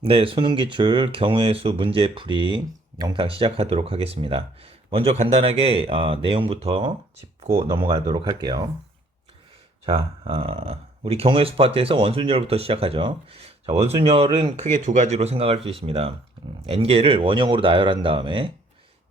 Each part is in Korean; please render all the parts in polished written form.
네, 수능 기출 경우의 수 문제풀이 영상 시작하도록 하겠습니다. 먼저 간단하게 내용부터 짚고 넘어가도록 할게요. 자, 우리 경우의 수 파트에서 원순열부터 시작하죠. 자, 원순열은 크게 두 가지로 생각할 수 있습니다. n개를 원형으로 나열한 다음에,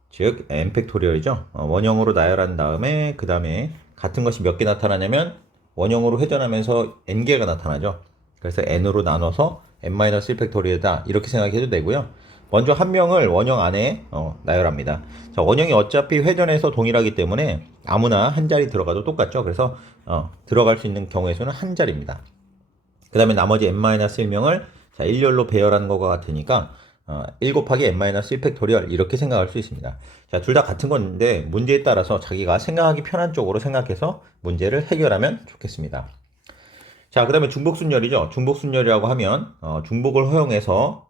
즉 n 팩토리얼이죠. 원형으로 나열한 다음에 그 다음에 같은 것이 몇 개 나타나냐면 원형으로 회전하면서 n개가 나타나죠. 그래서 n으로 나눠서 n-1 팩토리얼이다 이렇게 생각해도 되고요. 먼저 한 명을 원형 안에 나열합니다. 자, 원형이 어차피 회전해서 동일하기 때문에 아무나 한 자리 들어가도 똑같죠. 그래서 들어갈 수 있는 경우의 수는 한 자리입니다. 그 다음에 나머지 n-1명을 자, 일렬로 배열하는 것과 같으니까 1 곱하기 n-1 팩토리얼 이렇게 생각할 수 있습니다. 자, 둘 다 같은 건데 문제에 따라서 자기가 생각하기 편한 쪽으로 생각해서 문제를 해결하면 좋겠습니다. 자, 그 다음에 중복순열이죠. 중복순열이라고 하면 중복을 허용해서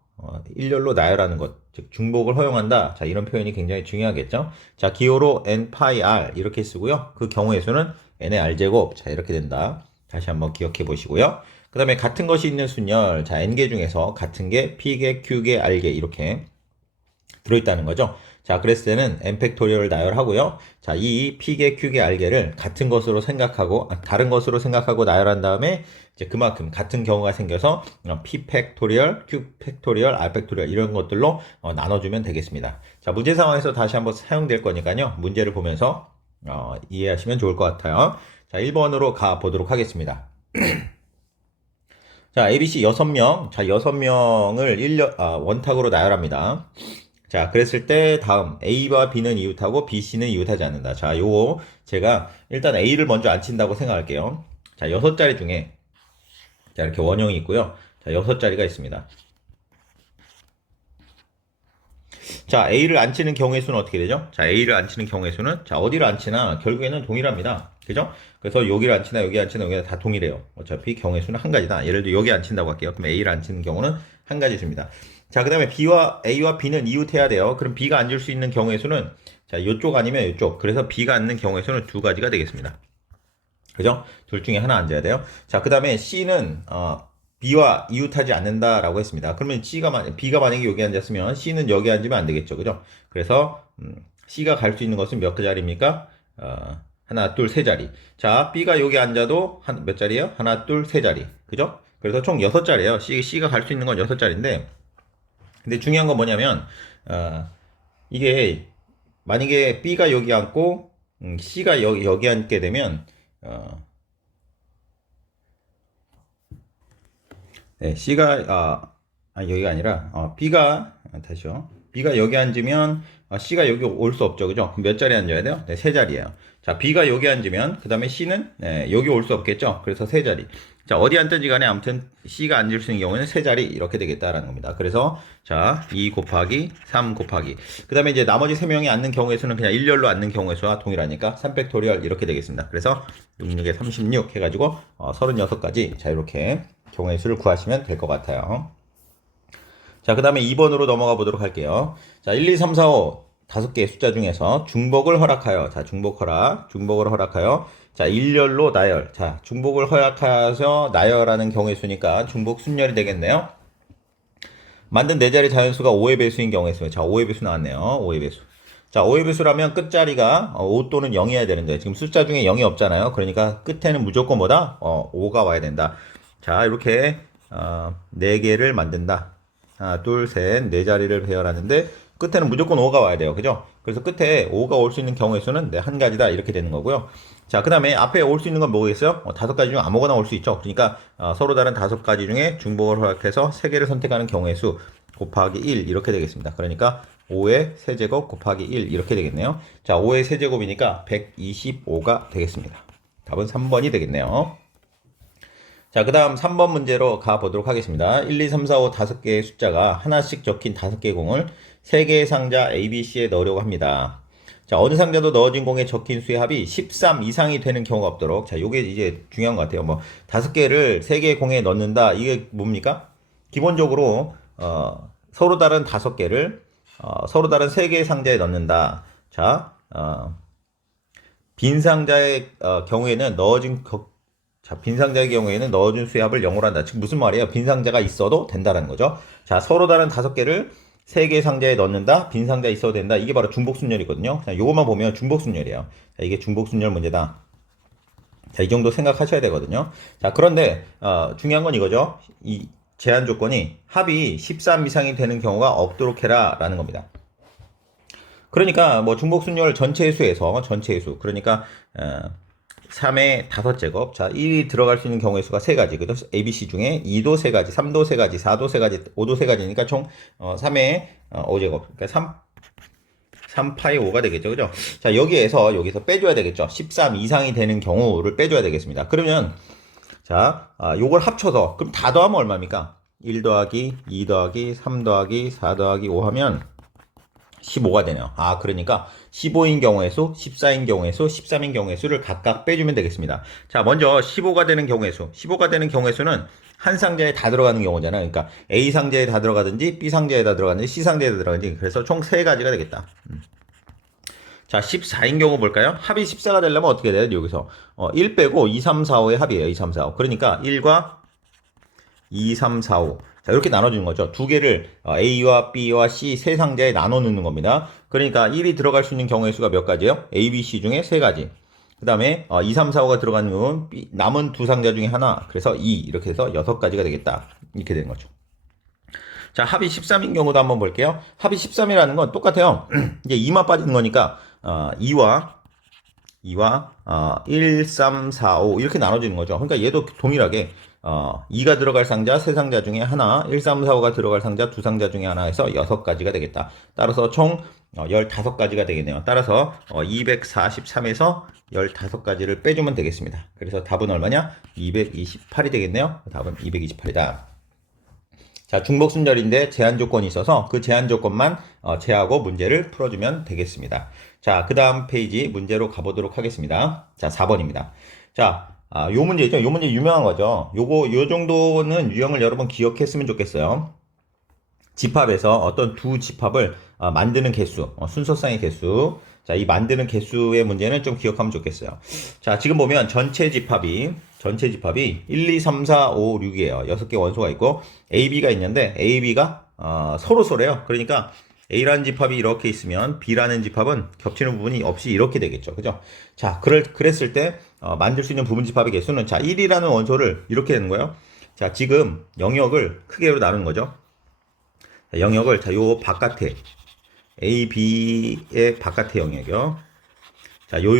일렬로 나열하는 것, 즉 중복을 허용한다. 자, 이런 표현이 굉장히 중요하겠죠. 자, 기호로 n 파이 r 이렇게 쓰고요. 그 경우의 수는 n의 r제곱. 자, 이렇게 된다. 다시 한번 기억해 보시고요. 그 다음에 같은 것이 있는 순열, 자, n개 중에서 같은 게 p개, q개, r개 이렇게 들어있다는 거죠. 자, 그랬을 때는 n 팩토리얼을 나열하고요. 자, 이 p개, q개, r개를 같은 것으로 생각하고 다른 것으로 생각하고 나열한 다음에 이제 그만큼 같은 경우가 생겨서 p 팩토리얼, q 팩토리얼, r 팩토리얼 이런 것들로 나눠주면 되겠습니다. 자, 문제 상황에서 다시 한번 사용될 거니까요. 문제를 보면서 이해하시면 좋을 것 같아요. 자, 1번으로 가 보도록 하겠습니다. 자, ABC 6명. 자, 6명을 원탁으로 나열합니다. 자, 그랬을 때 다음 A와 B는 이웃하고 B, C는 이웃하지 않는다. 자, 요거 제가 일단 A를 먼저 안 친다고 생각할게요. 자, 6자리 중에 자, 이렇게 원형이 있고요. 자, 6자리가 있습니다. 자, A를 안 치는 경우의 수는 어떻게 되죠? 자, A를 안 치는 경우의 수는 자, 어디를 안 치나 결국에는 동일합니다. 그죠? 그래서 여기를 안 치나 여기 안 치나 여기가 다 동일해요. 어차피 경우의 수는 한 가지다. 예를 들어 여기 안 친다고 할게요. 그럼 A를 안 치는 경우는 한 가지 수입니다. 자, 그 다음에 A와 B는 이웃해야 돼요. 그럼 B가 앉을 수 있는 경우의 수는 자, 이쪽 아니면 이쪽. 그래서 B가 앉는 경우의 수는 두 가지가 되겠습니다. 그죠? 둘 중에 하나 앉아야 돼요. 자, 그 다음에 C는 B와 이웃하지 않는다라고 했습니다. 그러면 B가 만약에 여기 앉았으면 C는 여기 앉으면 안 되겠죠. 그죠? 그래서 C가 갈 수 있는 것은 몇 그 자리입니까? 하나, 둘, 세 자리. 자, B가 여기 앉아도 몇 자리예요? 하나, 둘, 세 자리. 그죠? 그래서 총 6자리예요. C가 갈 수 있는 건 6자리인데 근데 중요한 건 뭐냐면 이게 만약에 B가 여기 앉고 C가 여기 앉게 되면 네, C가 여기가 아니라 다시요. B가 여기 앉으면 C가 여기 올 수 없죠, 그죠? 그럼 몇 자리 앉아야 돼요? 네, 세 자리예요. 자, B가 여기 앉으면 그 다음에 C는 네, 여기 올 수 없겠죠? 그래서 세 자리. 자, 어디 앉든지 간에 아무튼 C가 앉을 수 있는 경우는 세 자리 이렇게 되겠다라는 겁니다. 그래서 자, 2 곱하기 3 곱하기 그 다음에 이제 나머지 세 명이 앉는 경우의 수는 그냥 일렬로 앉는 경우의 수와 동일하니까 3팩토리얼 이렇게 되겠습니다. 그래서 66에 36 해가지고 36가지 자, 이렇게 경우의 수를 구하시면 될 것 같아요. 자, 그 다음에 2번으로 넘어가 보도록 할게요. 자, 1, 2, 3, 4, 5 다섯 개의 숫자 중에서 중복을 허락하여 자, 중복을 허락하여 자, 일렬로 나열. 자, 중복을 허락하여서 나열하는 경우의 수니까 중복 순열이 되겠네요. 만든 네 자리 자연수가 5의 배수인 경우의 수. 자, 5의 배수 나왔네요. 5의 배수. 자, 5의 배수라면 끝자리가 5 또는 0이어야 되는데 지금 숫자 중에 0이 없잖아요. 그러니까 끝에는 무조건 뭐다? 5가 와야 된다. 자, 이렇게 4개를 만든다. 하나, 둘, 셋, 네 자리를 배열하는데 끝에는 무조건 5가 와야 돼요. 그죠? 그래서 끝에 5가 올 수 있는 경우의 수는 네, 한 가지다. 이렇게 되는 거고요. 자, 그 다음에 앞에 올 수 있는 건 뭐겠어요? 5가지 중 아무거나 올 수 있죠. 그러니까 서로 다른 5가지 중에 중복을 허락해서 3개를 선택하는 경우의 수 곱하기 1 이렇게 되겠습니다. 그러니까 5의 세제곱 곱하기 1 이렇게 되겠네요. 자, 5의 세제곱이니까 125가 되겠습니다. 답은 3번이 되겠네요. 자, 그 다음 3번 문제로 가보도록 하겠습니다. 1, 2, 3, 4, 5 5개의 숫자가 하나씩 적힌 5개의 공을 3개의 상자 A, B, C에 넣으려고 합니다. 자, 어느 상자도 넣어진 공에 적힌 수의 합이 13 이상이 되는 경우가 없도록. 자, 요게 이제 중요한 것 같아요. 뭐, 5개를 3개의 공에 넣는다. 이게 뭡니까? 기본적으로, 서로 다른 5개를, 서로 다른 3개의 상자에 넣는다. 자, 빈 상자의 경우에는 넣어진 자, 빈상자의 경우에는 넣어준 수의 합을 0으로 한다. 즉 무슨 말이에요? 빈상자가 있어도 된다는 거죠. 자, 서로 다른 5개를 3개의 상자에 넣는다. 빈상자 있어도 된다. 이게 바로 중복순열이거든요. 자, 요것만 보면 중복순열이에요. 자, 이게 중복순열 문제다. 자, 이 정도 생각하셔야 되거든요. 자, 그런데 중요한 건 이거죠. 이 제한 조건이 합이 13 이상이 되는 경우가 없도록 해라 라는 겁니다. 그러니까 뭐 중복순열 전체의 수에서 전체의 수, 그러니까 3의 5제곱. 자, 1이 들어갈 수 있는 경우의 수가 3가지. 그죠? ABC 중에 2도 3가지, 3도 3가지, 4도 3가지, 5도 3가지니까 총 3의 5제곱. 그러니까 3파이 5가 되겠죠. 그죠? 자, 여기서 빼줘야 되겠죠. 13 이상이 되는 경우를 빼줘야 되겠습니다. 그러면, 자, 요걸 합쳐서, 그럼 다 더하면 얼마입니까? 1 더하기, 2 더하기, 3 더하기, 4 더하기 5 하면 15가 되네요. 그러니까 15인 경우의 수, 14인 경우의 수, 13인 경우의 수를 각각 빼주면 되겠습니다. 자, 먼저 15가 되는 경우의 수. 15가 되는 경우의 수는 한 상자에 다 들어가는 경우잖아요. 그러니까 A 상자에 다 들어가든지 B 상자에 다 들어가든지 C 상자에 다 들어가든지, 그래서 총 3가지가 되겠다. 자, 14인 경우 볼까요? 합이 14가 되려면 어떻게 돼요? 여기서 1 빼고 2, 3, 4, 5의 합이에요. 2, 3, 4, 5. 그러니까 1과 2, 3, 4, 5. 자, 이렇게 나눠주는 거죠. 두 개를 A와 B와 C 세 상자에 나눠 넣는 겁니다. 그러니까 1이 들어갈 수 있는 경우의 수가 몇 가지요? A, B, C 중에 3가지. 그 다음에 2, 3, 4, 5가 들어가는 건 남은 두 상자 중에 하나. 그래서 2. 이렇게 해서 6가지가 되겠다. 이렇게 되는 거죠. 자, 합이 13인 경우도 한번 볼게요. 합이 13이라는 건 똑같아요. 이제 2만 빠지는 거니까 2와 1, 3, 4, 5 이렇게 나눠지는 거죠. 그러니까 얘도 동일하게 2가 들어갈 상자 3상자 중에 하나, 1, 3, 4, 5가 들어갈 상자 2상자 중에 하나 해서 6가지가 되겠다. 따라서 총 15가지가 되겠네요. 따라서 243에서 15가지를 빼주면 되겠습니다. 그래서 답은 얼마냐? 228이 되겠네요. 답은 228이다. 자, 중복순열인데 제한 조건이 있어서 그 제한 조건만 제하고 문제를 풀어주면 되겠습니다. 자, 그 다음 페이지 문제로 가보도록 하겠습니다. 자, 4번입니다. 자, 요 문제 있죠? 요 문제 유명한 거죠. 요 정도는 유형을 여러분 기억했으면 좋겠어요. 집합에서 어떤 두 집합을 만드는 개수, 순서상의 개수. 자, 이 만드는 개수의 문제는 좀 기억하면 좋겠어요. 자, 지금 보면 전체 집합이 1, 2, 3, 4, 5, 6이에요. 6개 원소가 있고 A, B가 있는데 A, B가 서로래요. 그러니까 A라는 집합이 이렇게 있으면 B라는 집합은 겹치는 부분이 없이 이렇게 되겠죠. 그죠? 자, 그랬을 때 만들 수 있는 부분 집합의 개수는, 자, 1이라는 원소를 이렇게 되는 거예요. 자, 지금 영역을 크게로 나누는 거죠. 자, 영역을, 자, 요 바깥에 A, B의 바깥의 영역이요. 자, 요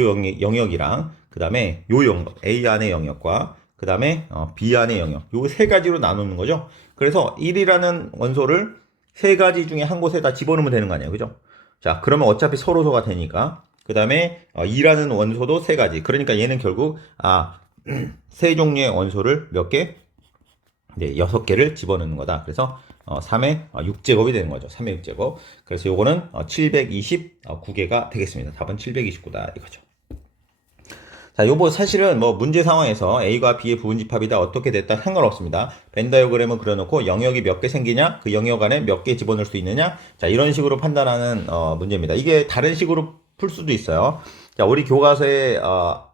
영역이랑 그 다음에 요 영역, A 안의 영역과 그 다음에 B 안의 영역, 요 3가지로 나누는 거죠. 그래서 1이라는 원소를 3가지 중에 한 곳에다 집어넣으면 되는 거 아니에요. 그죠? 자, 그러면 어차피 서로소가 되니까. 그 다음에 2라는 원소도 3가지. 그러니까 얘는 결국 세 종류의 원소를 몇 개? 네, 6개를 집어넣는 거다. 그래서 3의 6제곱이 되는 거죠. 3의 6제곱. 그래서 요거는 729개가 되겠습니다. 답은 729다 이거죠. 자, 요거 사실은 뭐 문제 상황에서 A과 B의 부분집합이다 어떻게 됐다 상관없습니다. 벤 다이어그램을 그려놓고 영역이 몇 개 생기냐, 그 영역 안에 몇 개 집어넣을 수 있느냐, 자, 이런 식으로 판단하는 문제입니다. 이게 다른 식으로 풀 수도 있어요. 자, 우리 교과서에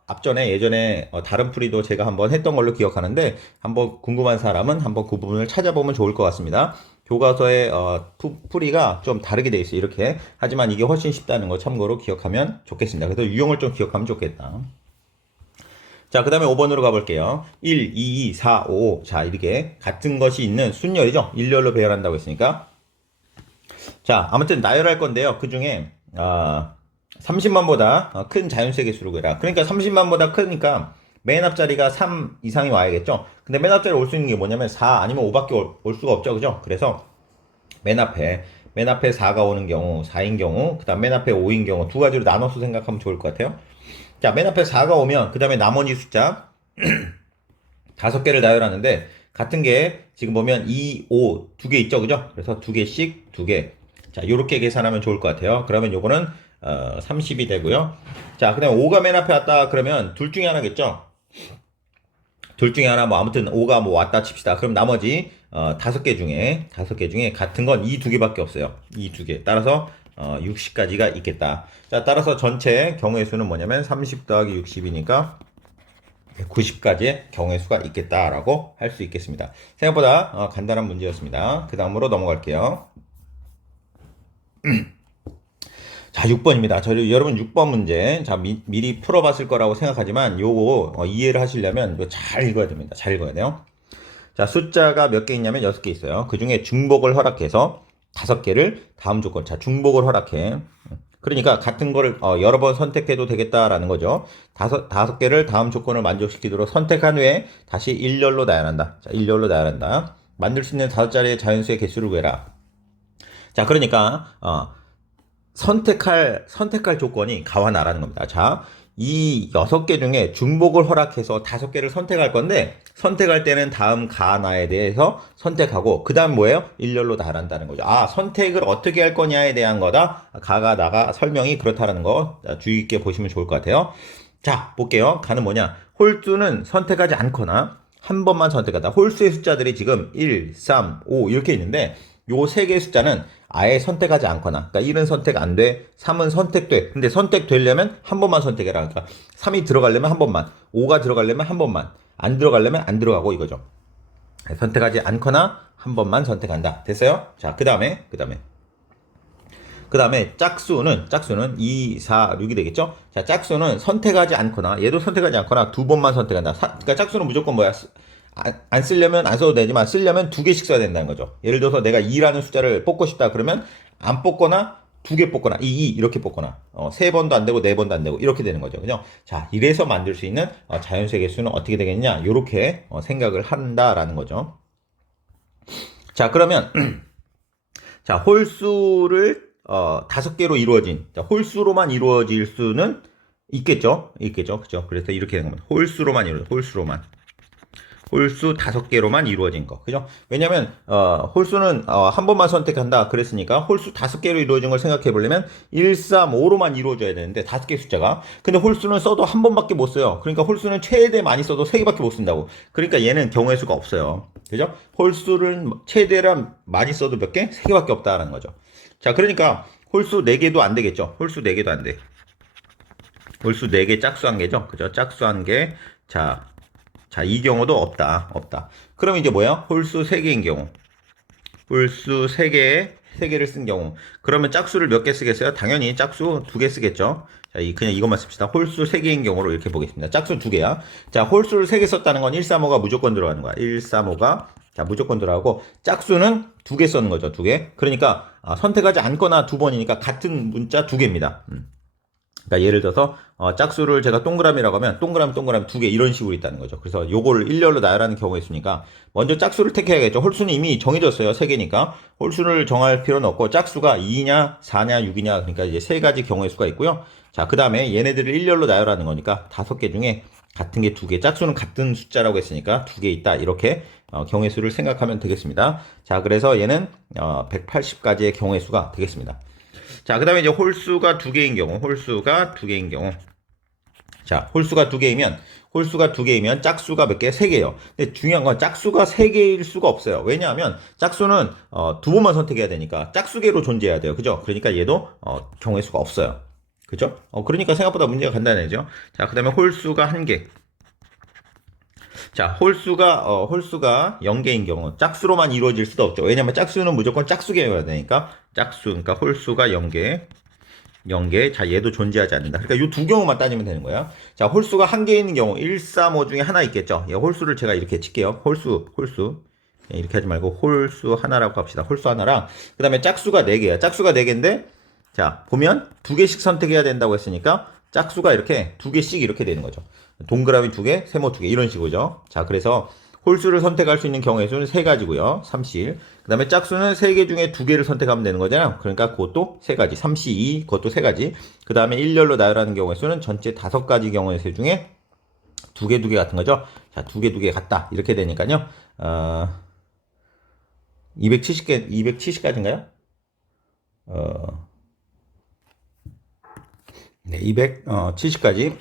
앞전에 예전에 다른 풀이도 제가 한번 했던 걸로 기억하는데, 한번 궁금한 사람은 한번 그 부분을 찾아보면 좋을 것 같습니다. 교과서의 풀이가 좀 다르게 돼 있어요. 이렇게. 하지만 이게 훨씬 쉽다는 거 참고로 기억하면 좋겠습니다. 그래서 유형을 좀 기억하면 좋겠다. 자, 그 다음에 5번으로 가볼게요. 1, 2, 2, 4, 5. 자, 이렇게 같은 것이 있는 순열이죠. 일렬로 배열한다고 했으니까. 자, 아무튼 나열할 건데요. 그 중에 30만보다 큰 자연수의 개수로 구해라. 그러니까 30만보다 크니까 맨 앞자리가 3 이상이 와야겠죠. 근데 맨 앞자리 올 수 있는 게 뭐냐면 4 아니면 5밖에 올 수가 없죠. 그죠? 그래서 맨 앞에 4가 오는 경우, 4인 경우, 그 다음 맨 앞에 5인 경우 두 가지로 나눠서 생각하면 좋을 것 같아요. 자, 맨 앞에 4가 오면 그 다음에 나머지 숫자 5개를 나열하는데, 같은 게 지금 보면 2, 5 두 개 있죠. 그죠? 그래서 2개씩 2개. 자, 요렇게 계산하면 좋을 것 같아요. 그러면 요거는 30이 되고요. 자, 그 다음에 5가 맨 앞에 왔다 그러면 둘 중에 하나겠죠? 둘 중에 하나, 뭐 아무튼 5가 뭐 왔다 칩시다. 그럼 나머지 5개 중에 같은 건 이 2개밖에 없어요. 이 2개. 따라서 60까지가 있겠다. 자, 따라서 전체 경우의 수는 뭐냐면 30 더하기 60이니까 90가지의 경우의 수가 있겠다라고 할 수 있겠습니다. 생각보다 간단한 문제였습니다. 그 다음으로 넘어갈게요. 자, 6번입니다. 여러분 6번 문제. 자, 미리 풀어봤을 거라고 생각하지만 요거 이해를 하시려면 이거 잘 읽어야 됩니다. 잘 읽어야 돼요. 자, 숫자가 몇 개 있냐면 6개 있어요. 그 중에 중복을 허락해서 5개를 다음 조건. 자, 중복을 허락해. 그러니까 같은 거를 여러 번 선택해도 되겠다라는 거죠. 다섯 개를 다음 조건을 만족시키도록 선택한 후에 다시 일렬로 나열한다. 자, 일렬로 나열한다. 만들 수 있는 5자리의 자연수의 개수를 구해라. 자, 그러니까 선택할 조건이 가와 나라는 겁니다. 자, 이 6개 중에 중복을 허락해서 5개를 선택할 건데, 선택할 때는 다음 가나에 대해서 선택하고, 그 다음 뭐예요? 일렬로 나란다는 거죠. 아, 선택을 어떻게 할 거냐에 대한 거다. 가가 나가 설명이 그렇다는 거 주의 깊게 보시면 좋을 것 같아요. 자, 볼게요. 가는 뭐냐? 홀수는 선택하지 않거나 한 번만 선택한다. 홀수의 숫자들이 지금 1, 3, 5 이렇게 있는데, 요 세 개의 숫자는 아예 선택하지 않거나, 그러니까 1은 선택 안 돼, 3은 선택돼. 근데 선택되려면 한 번만 선택해라. 그러니까 3이 들어가려면 한 번만, 5가 들어가려면 한 번만, 안 들어가려면 안 들어가고 이거죠. 선택하지 않거나 한 번만 선택한다. 됐어요? 자, 그 다음에 짝수는 2, 4, 6이 되겠죠? 자, 짝수는 선택하지 않거나, 얘도 선택하지 않거나 두 번만 선택한다. 그러니까 짝수는 무조건 뭐야? 안 쓰려면 안 써도 되지만 쓰려면 2개씩 써야 된다는 거죠. 예를 들어서 내가 2라는 숫자를 뽑고 싶다 그러면 안 뽑거나 2개 뽑거나 2 이렇게 뽑거나 3번도 안 되고 4번도 안 되고 이렇게 되는 거죠. 그죠? 자, 이래서 만들 수 있는 자연수의 개수는 어떻게 되겠냐? 이렇게 생각을 한다라는 거죠. 자, 그러면 자, 홀수를 5개로 이루어진, 자, 홀수로만 이루어질 수는 있겠죠? 그죠? 그래서 이렇게 되는 겁니다. 홀수로만 홀수 5개로만 이루어진 거. 그죠? 왜냐면, 홀수는, 한 번만 선택한다. 그랬으니까, 홀수 5개로 이루어진 걸 생각해 보려면, 1, 3, 5로만 이루어져야 되는데, 5개 숫자가. 근데 홀수는 써도 한 번밖에 못 써요. 그러니까 홀수는 최대 많이 써도 3개밖에 못 쓴다고. 그러니까 얘는 경우의 수가 없어요. 그죠? 홀수를 최대란 많이 써도 몇 개? 3개밖에 없다라는 거죠. 자, 그러니까, 홀수 4개도 안 되겠죠? 홀수 4개도 안 돼. 홀수 4개 짝수 1개죠? 그죠? 짝수 1개. 자, 이 경우도 없다. 그럼 이제 뭐야? 홀수 3개인 경우. 홀수 3개를 쓴 경우. 그러면 짝수를 몇 개 쓰겠어요? 당연히 짝수 2개 쓰겠죠? 자, 그냥 이것만 씁시다. 홀수 3개인 경우로 이렇게 보겠습니다. 짝수 2개야. 자, 홀수를 3개 썼다는 건 135가 무조건 들어가는 거야. 135가 자, 무조건 들어가고 짝수는 2개 썼는 거죠. 2개. 그러니까 선택하지 않거나 2번이니까 같은 문자 2개입니다. 그러니까 예를 들어서 짝수를 제가 동그라미라고 하면 동그라미 2개 이런 식으로 있다는 거죠. 그래서 요거를 일렬로 나열하는 경우가 있으니까 먼저 짝수를 택해야겠죠. 홀수는 이미 정해졌어요. 3개니까 홀수를 정할 필요는 없고 짝수가 2냐 4냐 6이냐 그러니까 이제 3가지 경우의 수가 있고요. 자, 그 다음에 얘네들을 일렬로 나열하는 거니까 5개 중에 같은 게 2개, 짝수는 같은 숫자라고 했으니까 2개 있다. 이렇게 경우의 수를 생각하면 되겠습니다. 자, 그래서 얘는 180가지의 경우의 수가 되겠습니다. 자, 그 다음에 이제 홀수가 2개인 경우. 자, 홀수가 2개이면 짝수가 몇 개? 3개예요. 근데 중요한 건 짝수가 3개일 수가 없어요. 왜냐하면 짝수는 2번만 선택해야 되니까 짝수계로 존재해야 돼요. 그죠? 그러니까 얘도 경우의 수가 없어요. 그죠? 그러니까 생각보다 문제가 간단해져. 자, 그 다음에 홀수가 1개. 자, 홀수가 0개인 경우 짝수로만 이루어질 수도 없죠. 왜냐면 짝수는 무조건 짝수계여야 되니까 그러니까 홀수가 0개. 자, 얘도 존재하지 않는다. 그러니까 이 두 경우만 따지면 되는 거예요. 자, 홀수가 1개 있는 경우 1, 3, 5 중에 하나 있겠죠. 홀수를 제가 이렇게 칠게요. 홀수 이렇게 하지 말고 홀수 하나라고 합시다. 홀수 하나랑 그 다음에 짝수가 4개야. 짝수가 4개인데 자, 보면 2개씩 선택해야 된다고 했으니까 짝수가 이렇게 2개씩 이렇게 되는 거죠. 동그라미 2개, 세모 2개 이런 식으로죠. 자, 그래서 홀수를 선택할 수 있는 경우의 수는 3가지고요. 3씨. 그 다음에 짝수는 3개 중에 2개를 선택하면 되는 거잖아요. 그러니까 그것도 3가지. 3씨 2, 그것도 3가지. 그 다음에 일렬로 나열하는 경우의 수는 전체 5가지 경우의 수 중에 2개 같은 거죠. 자, 2개 같다. 이렇게 되니까요. 270가지인가요? 네, 270가지.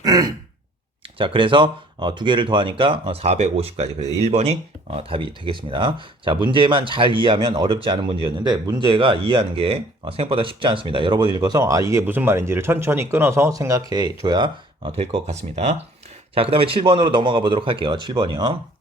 자, 그래서 2개를 더하니까 450까지. 그래서 1번이 답이 되겠습니다. 자, 문제만 잘 이해하면 어렵지 않은 문제였는데 문제가 이해하는 게 생각보다 쉽지 않습니다. 여러 번 읽어서 이게 무슨 말인지를 천천히 끊어서 생각해 줘야 될 것 같습니다. 자, 그 다음에 7번으로 넘어가 보도록 할게요. 7번이요.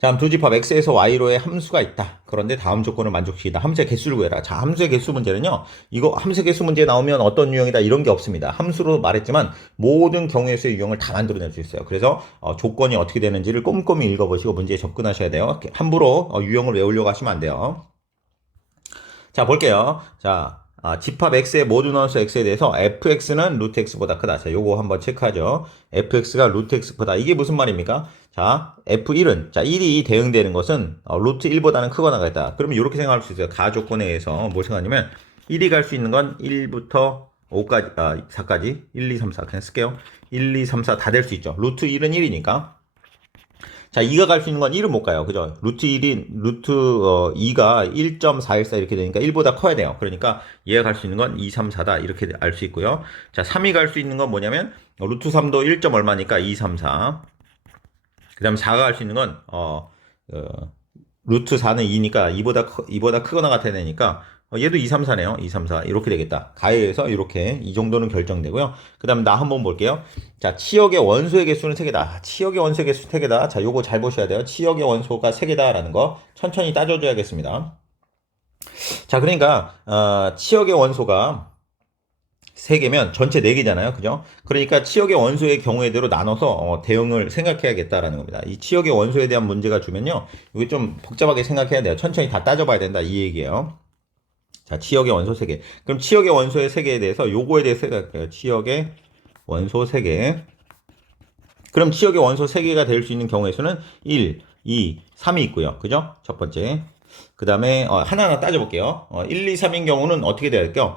자, 두 집합 x에서 y로의 함수가 있다. 그런데 다음 조건을 만족시키다. 함수의 개수를 구해라. 자, 함수의 개수 문제는요. 이거 함수의 개수 문제 나오면 어떤 유형이다 이런 게 없습니다. 함수로 말했지만 모든 경우에서의 유형을 다 만들어낼 수 있어요. 그래서 조건이 어떻게 되는지를 꼼꼼히 읽어보시고 문제에 접근하셔야 돼요. 함부로 유형을 외우려고 하시면 안 돼요. 자, 볼게요. 자, 집합 x의 모든 원수 x에 대해서 fx는 루트 x보다 크다. 자, 요거 한번 체크하죠. fx가 루트 x보다. 이게 무슨 말입니까? 자, f1은, 자, 1이 대응되는 것은 루트 1보다는 크거나 같다. 그러면 이렇게 생각할 수 있어요. 가조건에 의해서 뭘 생각하냐면 1이 갈 수 있는 건 1부터 5까지, 4까지, 1, 2, 3, 4 그냥 쓸게요. 1, 2, 3, 4 다 될 수 있죠. 루트 1은 1이니까. 자, 2가 갈 수 있는 건 1은 못 가요. 그죠? 루트 1이, 루트 2가 1.414 이렇게 되니까 1보다 커야 돼요. 그러니까 얘가 갈 수 있는 건 2, 3, 4다. 이렇게 알 수 있고요. 자, 3이 갈 수 있는 건 뭐냐면, 루트 3도 1. 얼마니까 2, 3, 4. 그 다음 4가 갈 수 있는 건, 루트 4는 2니까 2보다 크거나 같아야 되니까 얘도 2, 3, 4네요. 2, 3, 4 이렇게 되겠다. 가해에서 이렇게 이 정도는 결정되고요. 그 다음 나 한번 볼게요. 자, 치역의 원소의 개수는 3개다. 치역의 원소의 개수 3개다. 자, 요거 잘 보셔야 돼요. 치역의 원소가 3개다라는 거 천천히 따져줘야겠습니다. 자, 그러니까 치역의 원소가 3개면 전체 4개잖아요. 그죠? 그러니까 치역의 원소의 경우에대로 나눠서 대응을 생각해야겠다라는 겁니다. 이 치역의 원소에 대한 문제가 주면요. 이게 좀 복잡하게 생각해야 돼요. 천천히 다 따져봐야 된다. 이 얘기예요. 자, 치역의 원소 3개. 그럼 치역의 원소의 3개에 대해서 요거에 대해서 생각할게요. 치역의 원소 3개. 그럼 치역의 원소 3개가 될 수 있는 경우의 수는 1, 2, 3이 있고요. 그죠? 첫 번째. 그 다음에 하나하나 따져볼게요. 1, 2, 3인 경우는 어떻게 돼야 될까요?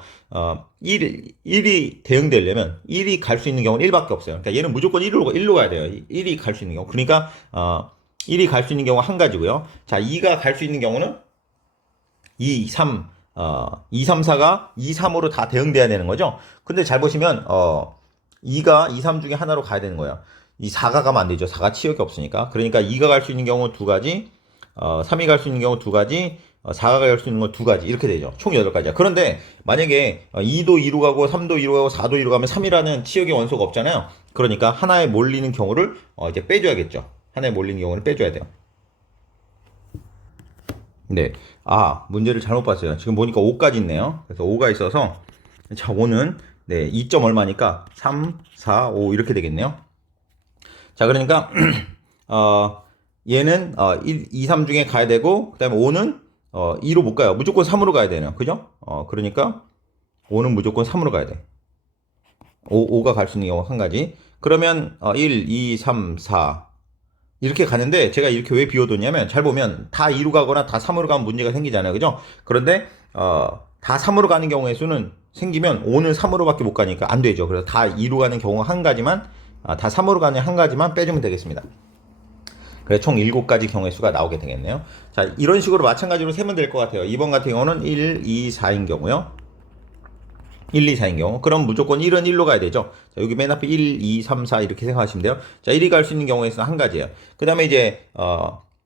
1이 대응되려면 1이 갈 수 있는 경우는 1밖에 없어요. 그러니까 얘는 무조건 1로 가야 돼요. 1이 갈 수 있는 경우. 그러니까 1이 갈 수 있는 경우가 한 가지고요. 자, 2가 갈 수 있는 경우는 2, 3, 2, 3, 4가 2, 3으로 다 대응돼야 되는 거죠. 근데 잘 보시면 2가 2, 3 중에 하나로 가야 되는 거예요. 이 4가 가면 안 되죠. 4가 치역이 없으니까. 그러니까 2가 갈 수 있는 경우 두 가지, 3이 갈 수 있는 경우 두 가지, 4가 갈 수 있는 건 두 가지. 이렇게 되죠. 총 8가지야. 그런데 만약에 2도 2로 가고 3도 2로 가고 4도 2로 가면 3이라는 치역의 원소가 없잖아요. 그러니까 하나에 몰리는 경우를 이제 빼줘야겠죠. 하나에 몰리는 경우를 빼줘야 돼요. 네. 문제를 잘못 봤어요. 지금 보니까 5까지 있네요. 그래서 5가 있어서, 자, 5는, 네, 2. 얼마니까 3, 4, 5 이렇게 되겠네요. 자, 그러니까, 얘는, 1, 2, 3 중에 가야 되고, 그 다음에 5는, 2로 못 가요. 무조건 3으로 가야 되네요. 그죠? 그러니까, 5는 무조건 3으로 가야 돼. 5가 갈 수 있는 경우 한 가지. 그러면, 1, 2, 3, 4. 이렇게 가는데 제가 이렇게 왜 비워뒀냐면 잘 보면 다 2로 가거나 다 3으로 가면 문제가 생기잖아요. 그죠? 그런데 다 3으로 가는 경우의 수는 생기면 5는 3으로밖에 못 가니까 안 되죠. 그래서 다 2로 가는 경우 한 가지만 다 3으로 가는 한 가지만 빼주면 되겠습니다. 그래서 총 7가지 경우의 수가 나오게 되겠네요. 자, 이런 식으로 마찬가지로 세면 될 것 같아요. 2번 같은 경우는 1, 2, 4인 경우요. 1, 2, 4인 경우. 그럼 무조건 1은 1로 가야 되죠. 자, 여기 맨 앞에 1, 2, 3, 4 이렇게 생각하시면 돼요. 자, 1이 갈 수 있는 경우에서는 한 가지예요. 그 다음에 이제,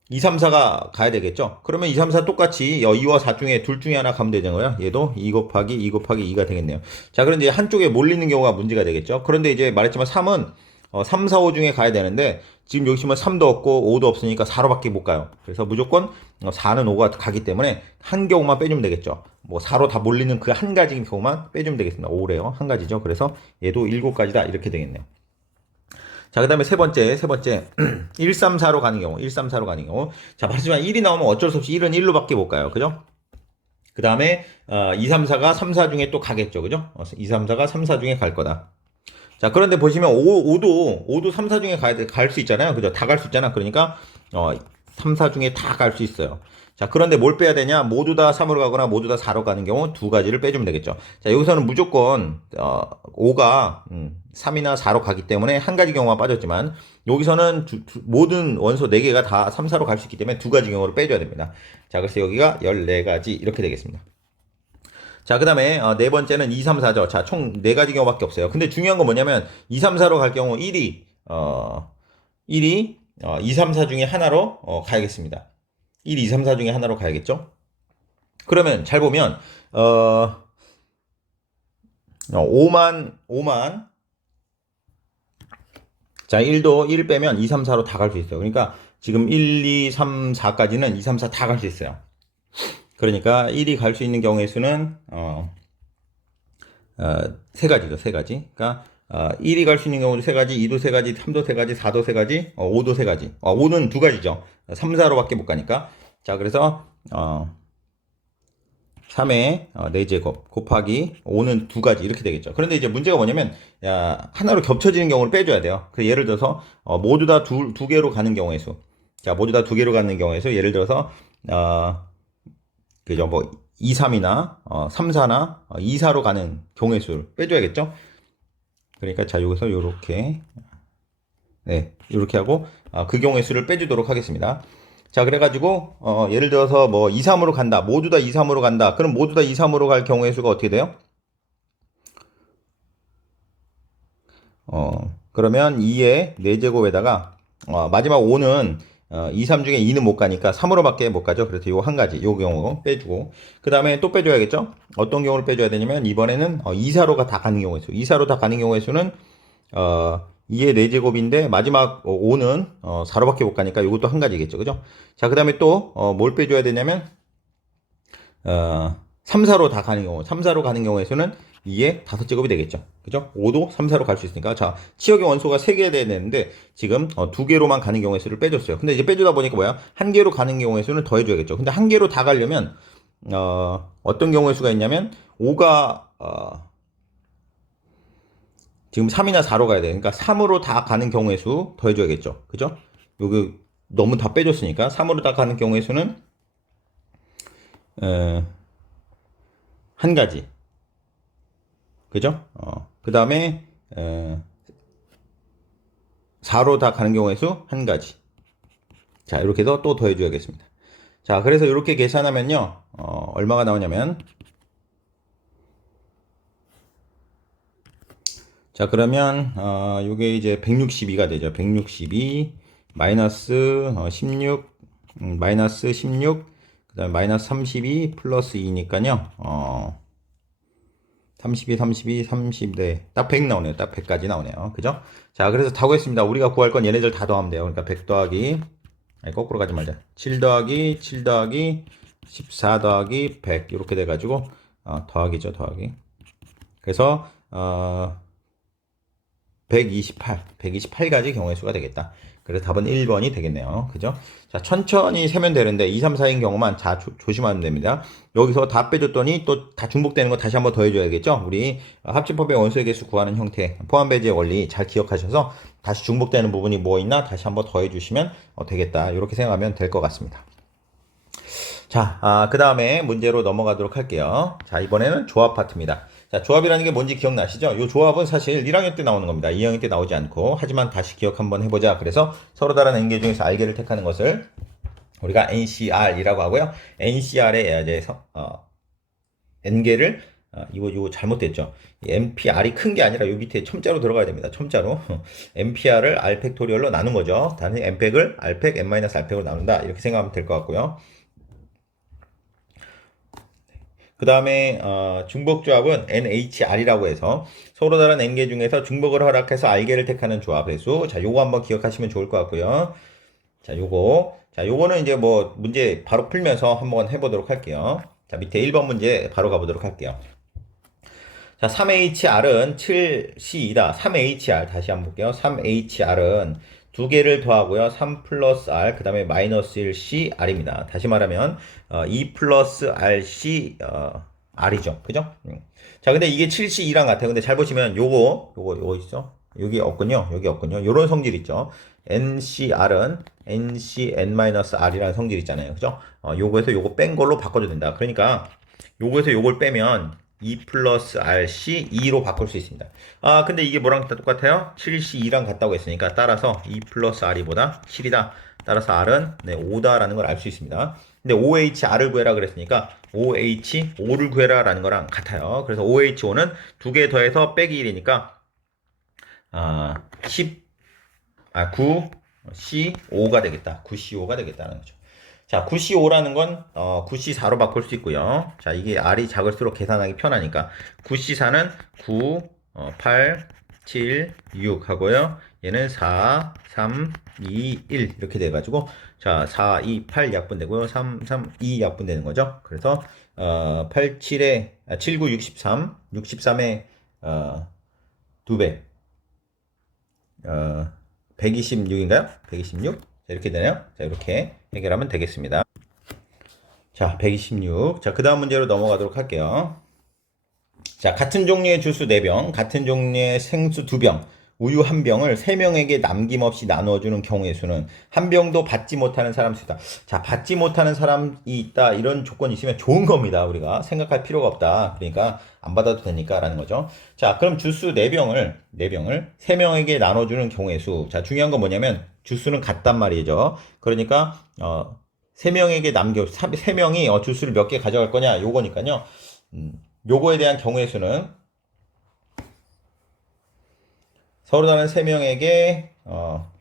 2, 3, 4가 가야 되겠죠. 그러면 2, 3, 4 똑같이 2와 4 중에 둘 중에 하나 가면 되는 거예요. 얘도 2 곱하기 2 곱하기 2가 되겠네요. 자, 그런데 이제 한쪽에 몰리는 경우가 문제가 되겠죠. 그런데 이제 말했지만 3은 3, 4, 5 중에 가야 되는데 지금 여기 보면 3도 없고 5도 없으니까 4로밖에 못 가요. 그래서 무조건 4는 5가 가기 때문에 한 경우만 빼주면 되겠죠. 뭐 4로 다 몰리는 그 한 가지 경우만 빼주면 되겠습니다. 5래요. 한 가지죠. 그래서 얘도 7가지다 이렇게 되겠네요. 자, 그 다음에 세 번째. 1, 3, 4로 가는 경우. 1, 3, 4로 가는 경우. 자, 말하지만 1이 나오면 어쩔 수 없이 1은 1로밖에 못 가요. 그죠? 그 다음에 2, 3, 4가 3, 4 중에 또 가겠죠. 그죠? 2, 3, 4가 3, 4 중에 갈 거다. 자, 그런데 보시면 5도 3, 4 중에 갈 수 있잖아요. 그죠? 다 갈 수 있잖아. 그러니까 3, 4 중에 다 갈 수 있어요. 자, 그런데 뭘 빼야 되냐? 모두 다 3으로 가거나 모두 다 4로 가는 경우 두 가지를 빼주면 되겠죠. 자, 여기서는 무조건 5가 3이나 4로 가기 때문에 한 가지 경우만 빠졌지만 여기서는 모든 원소 4개가 다 3, 4로 갈 수 있기 때문에 두 가지 경우를 빼줘야 됩니다. 자, 그래서 여기가 14가지 이렇게 되겠습니다. 자, 그 다음에 네 번째는 2, 3, 4죠. 자, 총 4가지 경우밖에 없어요. 근데 중요한 건 뭐냐면 2, 3, 4로 갈 경우 1이 2, 3, 4 중에 하나로 가야겠습니다. 1, 2, 3, 4 중에 하나로 가야겠죠? 그러면 잘 보면 5만 자, 1도 1 빼면 2, 3, 4로 다 갈 수 있어요. 그러니까 지금 1, 2, 3, 4까지는 2, 3, 4 다 갈 수 있어요. 그러니까 1이 갈 수 있는 경우의 수는 세 가지죠. 세 가지. 그러니까 1이 갈 수 있는 경우도 세 가지, 2도 세 가지, 3도 세 가지, 4도 세 가지, 5도 세 가지. 5는 두 가지죠. 3, 4로밖에 못 가니까. 자, 그래서 3의 4제곱 곱하기 5는 두 가지 이렇게 되겠죠. 그런데 이제 문제가 뭐냐면 하나로 겹쳐지는 경우를 빼줘야 돼요. 그 예를 들어서 모두 다 두 개로 가는 경우의 수. 자, 모두 다 두 개로 가는 경우의 수. 예를 들어서 그죠? 뭐 2, 3이나 3, 4나 2, 4로 가는 경우의 수를 빼줘야겠죠. 그러니까 자, 여기서 요렇게 이렇게 하고 그 경우의 수를 빼주도록 하겠습니다. 자, 그래가지고 예를 들어서 뭐 2, 3으로 간다. 모두 다 2, 3으로 간다. 그럼 모두 다 2, 3으로 갈 경우의 수가 어떻게 돼요? 그러면 2의 4제곱에다가 마지막 5는 2, 3 중에 2는 못 가니까 3으로밖에 못 가죠. 그래서 요 한 가지, 요 경우 빼주고 그 다음에 또 빼줘야겠죠. 어떤 경우를 빼줘야 되냐면 이번에는 2, 4로가 다 가는 경우의 수. 2, 4로 다 가는 경우의 수는 2의 4제곱인데 마지막 5는 4로밖에 못 가니까 이것도 한 가지겠죠. 그죠? 자, 그 다음에 또 뭘 빼줘야 되냐면 3, 4로 다 가는 경우 3, 4로 가는 경우의 수는 2의 5제곱이 되겠죠. 그죠? 5도 3, 4로 갈 수 있으니까 자, 치역의 원소가 3개 되는데 지금 2개로만 가는 경우의 수를 빼줬어요. 근데 이제 빼주다 보니까 뭐야? 1개로 가는 경우의 수는 더해줘야겠죠. 근데 1개로 다 가려면 어떤 경우의 수가 있냐면 5가 지금 3이나 4로 가야 돼. 그러니까 3으로 다 가는 경우의 수 더해줘야겠죠. 그죠? 여기 너무 다 빼줬으니까 3으로 다 가는 경우의 수는 한 가지. 그죠? 그 다음에 4로 다 가는 경우의 수 한 가지. 자, 이렇게 해서 또 더해줘야겠습니다. 자, 그래서 이렇게 계산하면요, 얼마가 나오냐면, 자, 그러면 요게 이제 162가 되죠. 162 마이너스 16 마이너스 16 그다음에 마이너스 32 플러스 2니까요. 32, 32, 30, 네. 딱 100 나오네요. 딱 100까지 나오네요. 그죠? 자, 그래서 다 구했습니다. 우리가 구할 건 얘네들 다 더하면 돼요. 그러니까 100 더하기, 아니, 거꾸로 가지 말자. 7 더하기, 7 더하기, 14 더하기, 100. 이렇게 돼가지고, 더하기죠, 더하기. 그래서, 128가지 경우의 수가 되겠다. 그래서 답은 1번이 되겠네요. 그죠? 자, 천천히 세면 되는데 2, 3, 4인 경우만 조심하면 됩니다. 여기서 다 빼줬더니 또 다 중복되는 거 다시 한번 더해줘야겠죠? 우리 합집법의 원소의 개수 구하는 형태, 포함배제의 원리 잘 기억하셔서 다시 중복되는 부분이 뭐 있나 다시 한번 더해주시면 되겠다. 이렇게 생각하면 될 것 같습니다. 자, 그 다음에 문제로 넘어가도록 할게요. 자, 이번에는 조합 파트입니다. 자, 조합이라는 게 뭔지 기억나시죠? 이 조합은 사실 1학년 때 나오는 겁니다. 2학년 때 나오지 않고. 하지만 다시 기억 한번 해보자. 그래서 서로 다른 n개 중에서 r개를 택하는 것을 우리가 NCR이라고 하고요. NCR에 이제 n개를 이거 잘못됐죠. NPR이 큰 게 아니라 요 밑에 첨자로 들어가야 됩니다. 첨자로. NPR을 R 팩토리얼로 나눈 거죠. 단위 n팩을 R팩, n-R팩으로 나눈다. 이렇게 생각하면 될 것 같고요. 그 다음에 중복조합은 NHR이라고 해서 서로 다른 n개 중에서 중복을 허락해서 r개를 택하는 조합 해수. 자, 요거 한번 기억하시면 좋을 것 같고요. 자, 요거는 이제 뭐 문제 바로 풀면서 한번 해보도록 할게요. 자, 밑에 1번 문제 바로 가보도록 할게요. 자, 3HR은 7C이다. 3HR 다시 한번 볼게요. 3HR은 두 개를 더하고요. 3 플러스 R, 그 다음에 마이너스 1C, R입니다. 다시 말하면 2 플러스 RC, R이죠. 그죠? 자, 근데 이게 7C2랑 같아요. 근데 잘 보시면 요거 있죠? 여기 없군요. 여기 없군요. 요런 성질 있죠. NCR은 NCN-R이라는 성질 있잖아요. 그죠? 요거에서 요거 뺀 걸로 바꿔줘야 된다. 그러니까 요거에서 요걸 빼면 2 플러스 RC 2로 바꿀 수 있습니다. 근데 이게 뭐랑 똑같아요? 7C 2랑 같다고 했으니까 따라서 2 플러스 R이보다 7이다. 따라서 R은 5다라는 걸 알 수 있습니다. 근데 OHR을 구해라 그랬으니까 OH5를 구해라 라는 거랑 같아요. 그래서 OH5는 두 개 더해서 빼기 1이니까 9C5가 되겠다. 9C5가 되겠다는 거죠. 자, 9C5라는 건 9C4로 바꿀 수 있고요. 자, 이게 R이 작을수록 계산하기 편하니까 9C4는 9, 8, 7, 6 하고요. 얘는 4, 3, 2, 1 이렇게 돼가지고 자 4, 2, 8 약분되고요. 3, 3, 2 약분되는 거죠. 그래서 8, 7에 7, 9, 63, 63에 2배 126인가요? 126 이렇게 되네요. 자 이렇게 해결하면 되겠습니다. 자 126. 자 그 다음 문제로 넘어가도록 할게요. 자, 같은 종류의 주스 4병, 같은 종류의 생수 2병, 우유 1병을 3명에게 남김없이 나눠주는 경우의 수는 한 병도 받지 못하는 사람 수다. 자, 받지 못하는 사람이 있다. 이런 조건이 있으면 좋은 겁니다. 우리가 생각할 필요가 없다. 그러니까 안 받아도 되니까 라는 거죠. 자, 그럼 주스 4병을 3명에게 나눠주는 경우의 수. 자, 중요한 건 뭐냐면 주스는 같단 말이죠. 그러니까 3명에게 3명이 주스를 몇 개 가져갈 거냐 요거니까요. 요거에 대한 경우의 수는 서로 다른 3명에게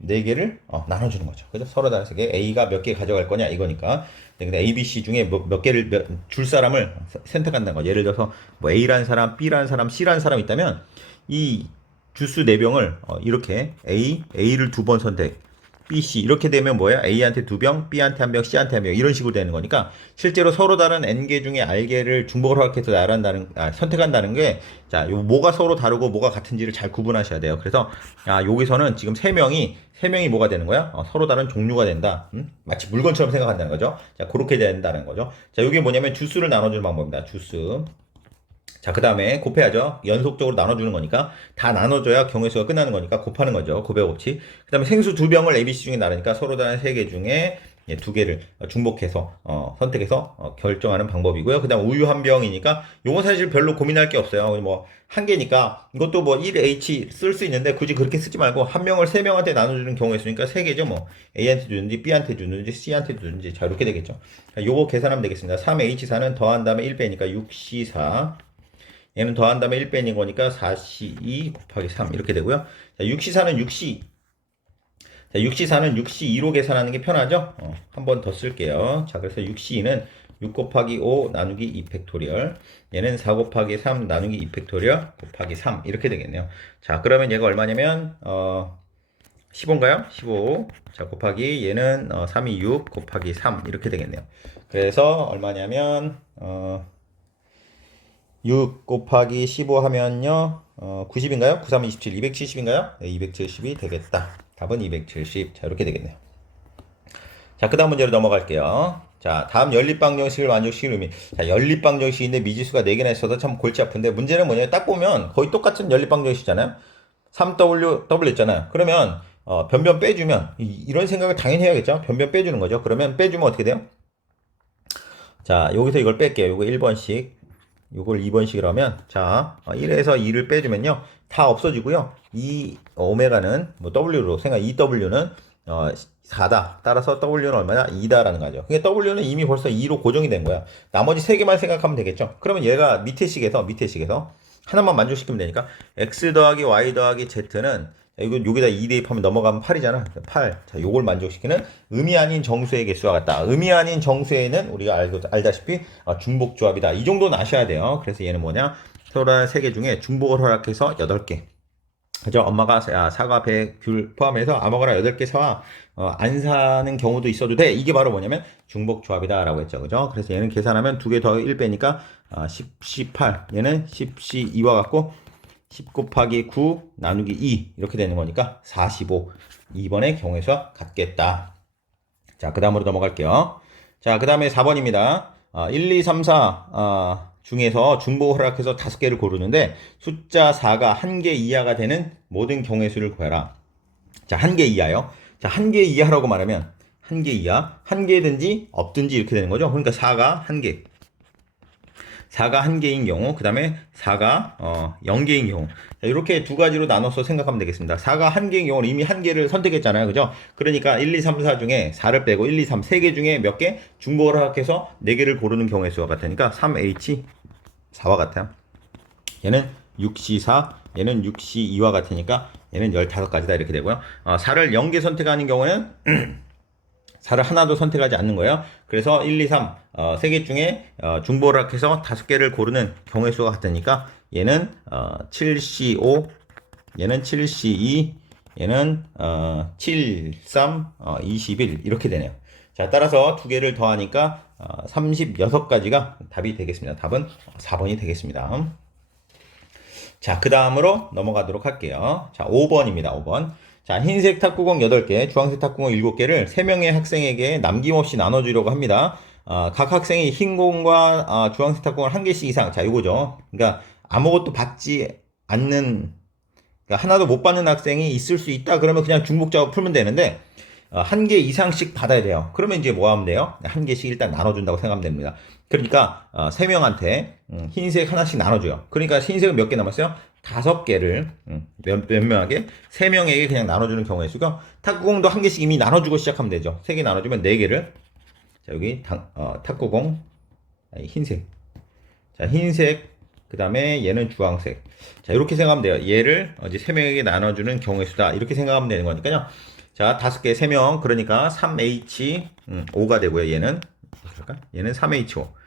4개를 나눠주는 거죠. 그죠? 서로 다른 3개 A가 몇 개 가져갈 거냐 이거니까. 근데 A, B, C 중에 몇 개를 줄 사람을 선택한다는 거죠. 예를 들어서 뭐 A라는 사람, B라는 사람, C라는 사람이 있다면 이 주스 4병을 이렇게 A를 2번 선택, B, C 이렇게 되면 뭐야? A한테 2병, B한테 1병, C한테 1병 이런 식으로 되는 거니까 실제로 서로 다른 N개 중에 R개를 중복을 허락해서 선택한다는 게 자, 요 뭐가 서로 다르고 뭐가 같은지를 잘 구분하셔야 돼요. 그래서 여기서는 지금 3명이 뭐가 되는 거야? 서로 다른 종류가 된다. 마치 물건처럼 생각한다는 거죠. 자, 그렇게 된다는 거죠. 자, 이게 뭐냐면 주스를 나눠주는 방법입니다. 주스. 자, 그 다음에 곱해야죠. 연속적으로 나눠주는 거니까 다 나눠줘야 경우의 수가 끝나는 거니까 곱하는 거죠. 곱해 법칙. 그 다음에 생수 2병을 ABC 중에 나누니까 서로 다른 3개 중에 2개를 중복해서 선택해서 결정하는 방법이고요. 그 다음 우유 1병이니까 요건 사실 별로 고민할 게 없어요. 뭐 1개니까 이것도 뭐 1H 쓸 수 있는데 굳이 그렇게 쓰지 말고 1명을 3명한테 나눠주는 경우의 수니까 3개죠. 뭐 A한테 주든지 B한테 주든지 C한테 주든지 자 이렇게 되겠죠. 요거 계산하면 되겠습니다. 3H4는 더한 다음에 1 빼니까 6C4 얘는 더한 다음에 1 빼는 거니까 4C2 곱하기 3 이렇게 되고요. 자, 6C4는 6C. 자, 6C4는 6C2로 계산하는 게 편하죠? 한 번 더 쓸게요. 자, 그래서 6C2는 6 곱하기 5 나누기 2 팩토리얼. 얘는 4 곱하기 3 나누기 2 팩토리얼 곱하기 3 이렇게 되겠네요. 자, 그러면 얘가 얼마냐면 15인가요? 15. 자, 곱하기 얘는 3이 6 곱하기 3 이렇게 되겠네요. 그래서 얼마냐면 6 곱하기 15 하면요 90인가요? 93, 27, 270인가요? 네, 270이 되겠다. 답은 270. 자 이렇게 되겠네요. 자 그 다음 문제로 넘어갈게요. 자 다음 연립방정식을 만족시키는 의미. 자 연립방정식인데 미지수가 4개나 있어서 참 골치 아픈데 문제는 뭐냐면 딱 보면 거의 똑같은 연립방정식이잖아요. 3W 있잖아요. 그러면 변변 빼주면 이런 생각을 당연히 해야겠죠. 변변 빼주는 거죠. 그러면 빼주면 어떻게 돼요? 자 여기서 이걸 뺄게요. 요거 1번씩 요걸 2번씩이라고 하면 자 1에서 2를 빼주면요 다 없어지고요 이 오메가는 뭐 W로 생각 이 W는 4다 따라서 W는 얼마냐 2다 라는 거죠. 그러니까 W는 이미 벌써 2로 고정이 된 거야. 나머지 3개만 생각하면 되겠죠. 그러면 얘가 밑에 식에서 하나만 만족시키면 되니까 X 더하기 Y 더하기 Z는 이거 여기다 2 대입하면 넘어가면 8이잖아. 8. 자, 요걸 만족시키는 의미 아닌 정수의 개수와 같다. 의미 아닌 정수에는 우리가 알다시피 중복 조합이다. 이 정도는 아셔야 돼요. 그래서 얘는 뭐냐? 서로 3개 중에 중복을 허락해서 8개. 그죠? 엄마가 사과, 배, 귤 포함해서 아무거나 8개 사와 안 사는 경우도 있어도 돼. 이게 바로 뭐냐면 중복 조합이다 라고 했죠. 그죠? 그래서 얘는 계산하면 2개 더 1 빼니까 18. 얘는 10C2와 같고 10 곱하기 9 나누기 2 이렇게 되는 거니까 45. 2번의 경우의 수와 같겠다. 자, 그 다음으로 넘어갈게요. 자, 그 다음에 4번입니다. 1, 2, 3, 4 중에서 중복 허락해서 5개를 고르는데 숫자 4가 1개 이하가 되는 모든 경우의 수를 구해라. 자, 1개 이하요. 자, 1개 이하라고 말하면 1개 이하, 1개든지 없든지 이렇게 되는 거죠. 그러니까 4가 1개. 4가 1개인 경우, 그 다음에 4가 0개인 경우. 자, 이렇게 두 가지로 나눠서 생각하면 되겠습니다. 4가 1개인 경우는 이미 1개를 선택했잖아요. 그죠? 그러니까 1, 2, 3, 4 중에 4를 빼고 1, 2, 3, 3개 중에 몇 개? 중복을 허락해서 4개를 고르는 경우의 수가 같으니까 3H 4와 같아요. 얘는 6C4, 얘는 6C2와 같으니까 얘는 15가지다 이렇게 되고요. 4를 0개 선택하는 경우는 4를 하나도 선택하지 않는 거예요. 그래서 1, 2, 3, 3개 중에 중복을 허락해서 5개를 고르는 경우의 수가 같으니까 얘는 7C5, 얘는 7C2, 얘는 7, 3, 21 이렇게 되네요. 자, 따라서 두 개를 더하니까 36가지가 답이 되겠습니다. 답은 4번이 되겠습니다. 자, 그 다음으로 넘어가도록 할게요. 자, 5번입니다. 5번. 자, 흰색 탁구공 8개, 주황색 탁구공 7개를 3명의 학생에게 남김없이 나눠주려고 합니다. 각 학생이 흰 공과 주황색 탁구공을 1개씩 이상. 자, 요거죠. 그러니까 아무것도 받지 않는, 그러니까 하나도 못 받는 학생이 있을 수 있다. 그러면 그냥 중복 작업 풀면 되는데, 1개 이상씩 받아야 돼요. 그러면 이제 뭐 하면 돼요? 1개씩 일단 나눠준다고 생각하면 됩니다. 그러니까 3명한테 흰색 하나씩 나눠줘요. 그러니까 흰색은 몇 개 남았어요? 5개를 몇 명에게 3명에게 그냥 나눠주는 경우의 수가 탁구공도 1개씩 이미 나눠주고 시작하면 되죠. 3개 나눠주면 4개를 자 여기 탁구공 흰색 자 흰색 그 다음에 얘는 주황색 자 이렇게 생각하면 돼요. 얘를 이제 3명에게 나눠주는 경우의 수다 이렇게 생각하면 되는 거니까요. 자 5개 3명 그러니까 3H5가 되고요. 얘는 3H5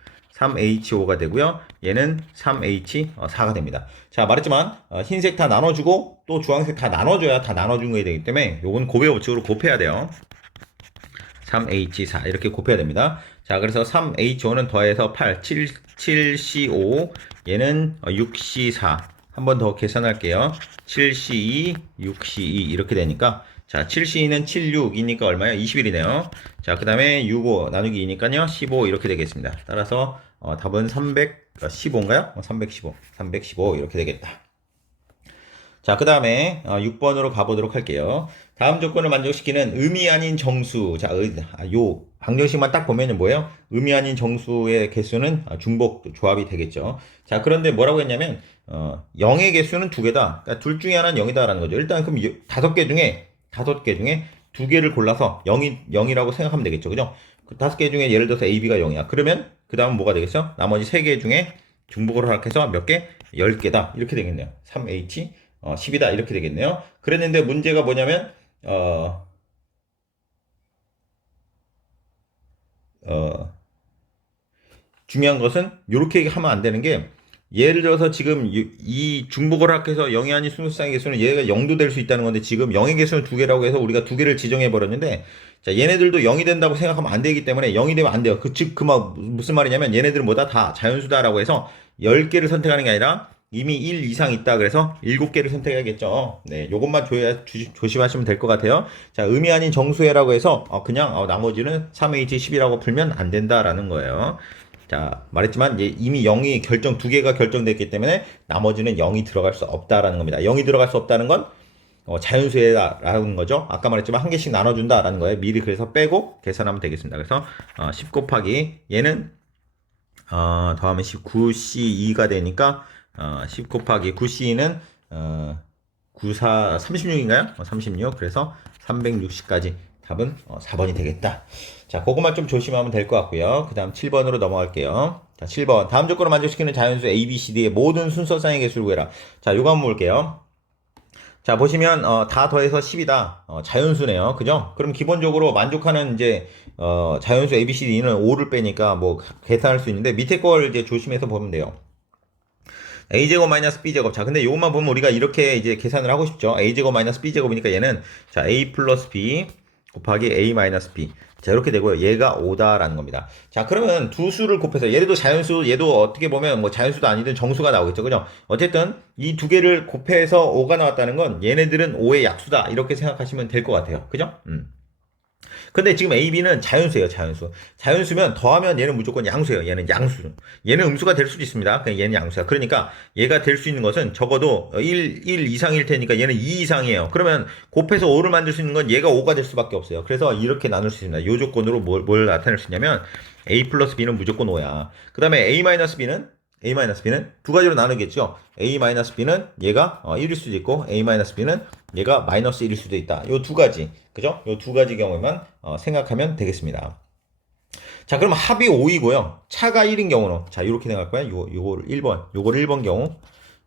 3H5가 되고요. 얘는 3H4가 됩니다. 자, 말했지만 흰색 다 나눠주고 또 주황색 다 나눠줘야 다 나눠준 거야 되기 때문에 요건 곱의 법칙으로 곱해야 돼요. 3H4 이렇게 곱해야 됩니다. 자, 그래서 3H5는 더해서 8, 7C5 얘는 6C4 한 번 더 계산할게요. 7C2, 6C2 이렇게 되니까 자, 7C는 76이니까 얼마야? 21이네요. 자, 그 다음에 65 나누기 2니까요. 15 이렇게 되겠습니다. 따라서 답은 315인가요? 315 이렇게 되겠다. 자, 그 다음에 6번으로 가보도록 할게요. 다음 조건을 만족시키는 의미 아닌 정수. 자, 요 방정식만 딱 보면은 뭐예요? 의미 아닌 정수의 개수는 중복 조합이 되겠죠. 자, 그런데 뭐라고 했냐면 0의 개수는 2개다. 그러니까 둘 중에 하나는 0이다라는 거죠. 일단 그럼 5개 중에 2개를 골라서 0이라고 생각하면 되겠죠. 그죠? 그 5개 중에 예를 들어서 A, B가 0이야. 그러면 그 다음은 뭐가 되겠어? 나머지 3개 중에 중복을 허락해서 몇 개? 10개다. 이렇게 되겠네요. 3H 10이다. 이렇게 되겠네요. 그랬는데 문제가 뭐냐면 중요한 것은 이렇게 하면 안 되는 게 예를 들어서 지금 이 중복을 합해서 0이 아닌 순수쌍의 개수는 얘가 0도 될 수 있다는 건데 지금 0의 개수는 2개라고 해서 우리가 2개를 지정해 버렸는데 자 얘네들도 0이 된다고 생각하면 안 되기 때문에 0이 되면 안 돼요. 무슨 말이냐면 얘네들은 뭐다 다 자연수다라고 해서 10개를 선택하는 게 아니라 이미 1 이상 있다 그래서 7개를 선택해야겠죠. 네, 요것만 조심하시면 될 것 같아요. 자, 의미 아닌 정수해라고 해서 그냥 나머지는 3H10이라고 풀면 안 된다라는 거예요. 자, 말했지만 이미 0이 2개가 결정됐기 때문에 나머지는 0이 들어갈 수 없다라는 겁니다. 0이 들어갈 수 없다는 건 자연수해라는 거죠. 아까 말했지만 1개씩 나눠준다라는 거예요. 미리 그래서 빼고 계산하면 되겠습니다. 그래서 10 곱하기 얘는 더하면 19C2가 되니까 10 곱하기 9C는 94, 36인가요? 36. 그래서 360까지 답은 4번이 되겠다. 자, 그것만 좀 조심하면 될 것 같고요. 그 다음 7번으로 넘어갈게요. 자, 7번. 다음 조건을 만족시키는 자연수 A, B, C, D의 모든 순서상의 개수를 구해라. 자, 요거 한번 볼게요. 자, 보시면 다 더해서 10이다. 자연수네요. 그죠? 그럼 기본적으로 만족하는 이제 자연수 A, B, C, D는 5를 빼니까 뭐 계산할 수 있는데 밑에 걸 이제 조심해서 보면 돼요. a제곱 마이너스 b제곱. 자, 근데 이것만 보면 우리가 이렇게 이제 계산을 하고 싶죠. a제곱 마이너스 b제곱이니까 얘는 자, a 플러스 b 곱하기 a 마이너스 b. 자, 이렇게 되고요. 얘가 5다라는 겁니다. 자, 그러면 두 수를 곱해서 얘도 자연수, 얘도 어떻게 보면 뭐 자연수도 아니든 정수가 나오겠죠. 그죠? 어쨌든 이 두 개를 곱해서 5가 나왔다는 건 얘네들은 5의 약수다. 이렇게 생각하시면 될 것 같아요. 그죠? 근데 지금 A, B는 자연수예요, 자연수. 자연수면 더하면 얘는 무조건 양수예요. 얘는 양수. 얘는 음수가 될 수도 있습니다. 그냥 얘는 양수야. 그러니까 얘가 될 수 있는 것은 적어도 1 이상일 테니까 얘는 2 이상이에요. 그러면 곱해서 5를 만들 수 있는 건 얘가 5가 될 수밖에 없어요. 그래서 이렇게 나눌 수 있습니다. 이 조건으로 뭘 나타낼 수 있냐면 A 플러스 B는 무조건 5야. 그 다음에 A 마이너스 B는 두 가지로 나누겠죠. A-B는 얘가 1일 수도 있고 A-B는 얘가 마이너스 1일 수도 있다. 요 두 가지. 그죠? 요 두 가지 경우에만 생각하면 되겠습니다. 자, 그럼 합이 5이고요. 차가 1인 경우는 자, 이렇게 생각할 거야. 요걸 1번 경우,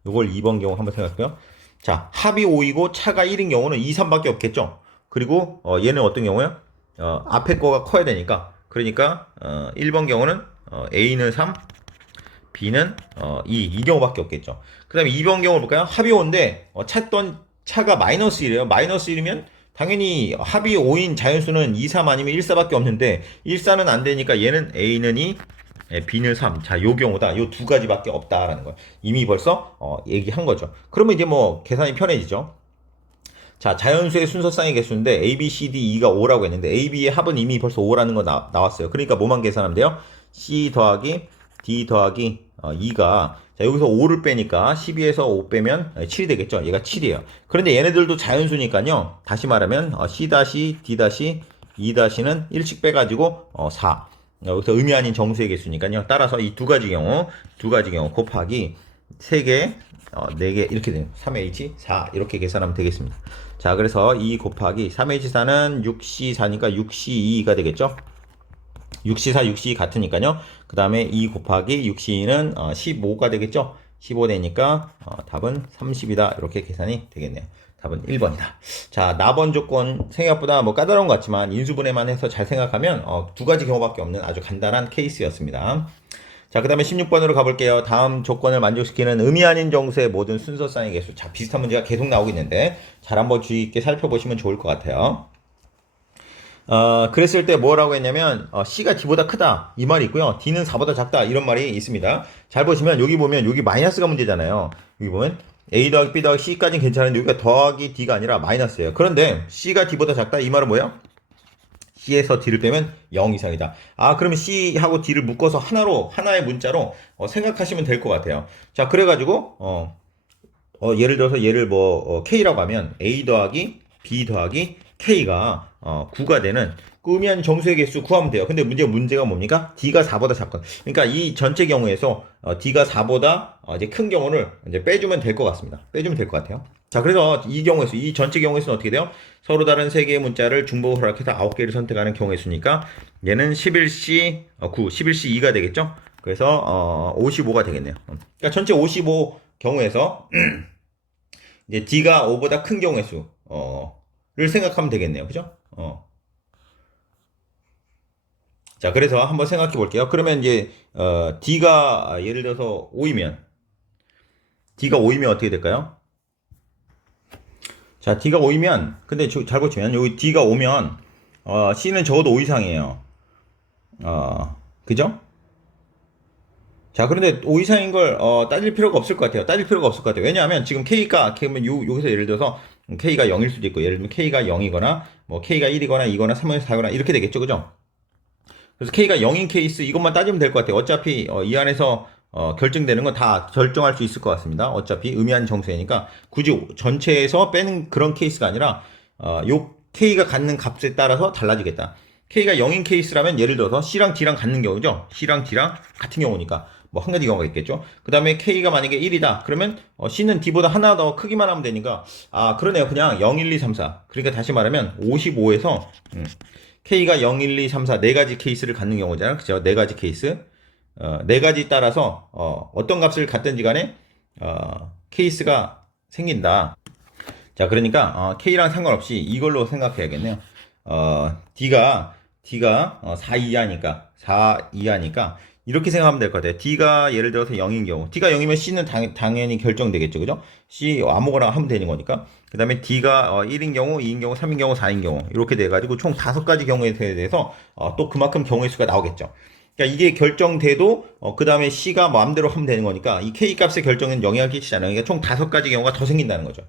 요걸 2번 경우 한번 생각할게요. 자, 합이 5이고 차가 1인 경우는 2, 3밖에 없겠죠. 그리고 얘는 어떤 경우야? 앞에 거가 커야 되니까. 그러니까 1번 경우는 A는 3, B는 2 경우밖에 없겠죠. 그 다음에 2번 경우를 볼까요? 합이 5인데 찾던 차가 마이너스 1이에요. 마이너스 1이면 당연히 합이 5인 자연수는 2, 3 아니면 1, 4밖에 없는데 1, 4는 안 되니까 얘는 A는 2, B는 3. 자, 요 경우다. 요 두 가지밖에 없다라는 거예요. 이미 벌써 얘기한 거죠. 그러면 이제 뭐 계산이 편해지죠. 자, 자연수의 순서쌍의 개수인데 A, B, C, D, E가 5라고 했는데 A, B의 합은 이미 벌써 5라는 거 나왔어요. 그러니까 뭐만 계산하면 돼요? C 더하기 D 더하기 2가 자, 여기서 5를 빼니까 12에서 5 빼면 7이 되겠죠. 얘가 7이에요. 그런데 얘네들도 자연수니까요. 다시 말하면 C 다시 D 다시 E 다시는 1씩 빼가지고 4. 여기서 의미 아닌 정수의 개수니까요. 따라서 이 두 가지 경우 곱하기 3개, 4개 이렇게 되는 3H4 이렇게 계산하면 되겠습니다. 자, 그래서 2 곱하기 3H4는 6C4니까 6C2가 되겠죠. 6C4, 6C2 같으니까요. 그 다음에 2 곱하기 6C2는 15가 되겠죠. 15 되니까 답은 30이다. 이렇게 계산이 되겠네요. 답은 1번이다. 자, 나번 조건 생각보다 뭐 까다로운 것 같지만 인수분해만 해서 잘 생각하면 두 가지 경우밖에 없는 아주 간단한 케이스였습니다. 자, 그 다음에 16번으로 가볼게요. 다음 조건을 만족시키는 의미 아닌 정수의 모든 순서쌍의 개수. 자, 비슷한 문제가 계속 나오고 있는데 잘 한번 주의 있게 살펴보시면 좋을 것 같아요. 그랬을 때 뭐라고 했냐면 C가 D보다 크다 이 말이 있고요. D는 4보다 작다 이런 말이 있습니다. 잘 보시면 여기 보면 여기 마이너스가 문제잖아요. 여기 보면 A 더하기 B 더하기 C까지는 괜찮은데 여기가 더하기 D가 아니라 마이너스예요. 그런데 C가 D보다 작다 이 말은 뭐예요? C에서 D를 빼면 0 이상이다. 그러면 C하고 D를 묶어서 하나의 문자로 생각하시면 될 것 같아요. 자, 그래가지고 예를 들어서 얘를 K라고 하면 A 더하기 B 더하기 K가 9가 되는 의미 아닌 정수의 개수 구하면 돼요. 근데 문제가 뭡니까? D가 4보다 작거든. 그러니까 이 전체 경우에서 D가 4보다 이제 큰 경우를 이제 빼주면 될 것 같습니다. 빼주면 될 것 같아요. 자, 그래서 이 전체 경우에서는 어떻게 돼요? 서로 다른 3개의 문자를 중복을 허락해서 9개를 선택하는 경우의 수니까 얘는 11C 9, 11C 2가 되겠죠? 그래서 55가 되겠네요. 그러니까 전체 55 경우에서 이제 D가 5보다 큰 경우의 수를 생각하면 되겠네요. 그죠? 자, 그래서 한번 생각해 볼게요. 그러면 이제 D가 예를 들어서 5이면 어떻게 될까요? 자, D가 5이면 근데 잘 보시면 여기 D가 5면 C는 적어도 5 이상이에요. 그죠? 자, 그런데 5 이상인 걸 따질 필요가 없을 것 같아요. 왜냐하면 지금 K가 여기서 예를 들어서 K가 0일 수도 있고 예를 들면 K가 0이거나 뭐 K가 1이거나 2거나 3거나 4거나 이렇게 되겠죠. 그죠? 그래서 K가 0인 케이스 이것만 따지면 될 것 같아요. 어차피 이 안에서 결정되는 건 다 결정할 수 있을 것 같습니다. 어차피 의미한 정수니까 굳이 전체에서 빼는 그런 케이스가 아니라 요 K가 갖는 값에 따라서 달라지겠다. K가 0인 케이스라면 예를 들어서 C랑 D랑 같는 경우죠. C랑 D랑 같은 경우니까 뭐 한 가지 경우가 있겠죠. 그 다음에 K가 만약에 1이다. 그러면 C는 D보다 하나 더 크기만 하면 되니까 그러네요. 그냥 0, 1, 2, 3, 4. 그러니까 다시 말하면 55에서 K가 0, 1, 2, 3, 4 네 가지 케이스를 갖는 경우잖아요. 그죠? 네 가지 케이스. 네 가지 따라서 어떤 값을 갖든지 간에 케이스가 생긴다. 자, 그러니까 K랑 상관없이 이걸로 생각해야겠네요. D가 4 이하니까 이렇게 생각하면 될 것 같아요. D가 예를 들어서 0인 경우 D가 0이면 C는 당연히 결정되겠죠. 그죠? C 아무거나 하면 되는 거니까. 그 다음에 D가 1인 경우, 2인 경우, 3인 경우, 4인 경우 이렇게 돼가지고 총 5가지 경우에 대해서 또 그만큼 경우의 수가 나오겠죠. 그러니까 이게 결정돼도 그 다음에 C가 마음대로 하면 되는 거니까 이 K 값의 결정은 영향을 끼치잖아요. 그러니까 총 5가지 경우가 더 생긴다는 거죠.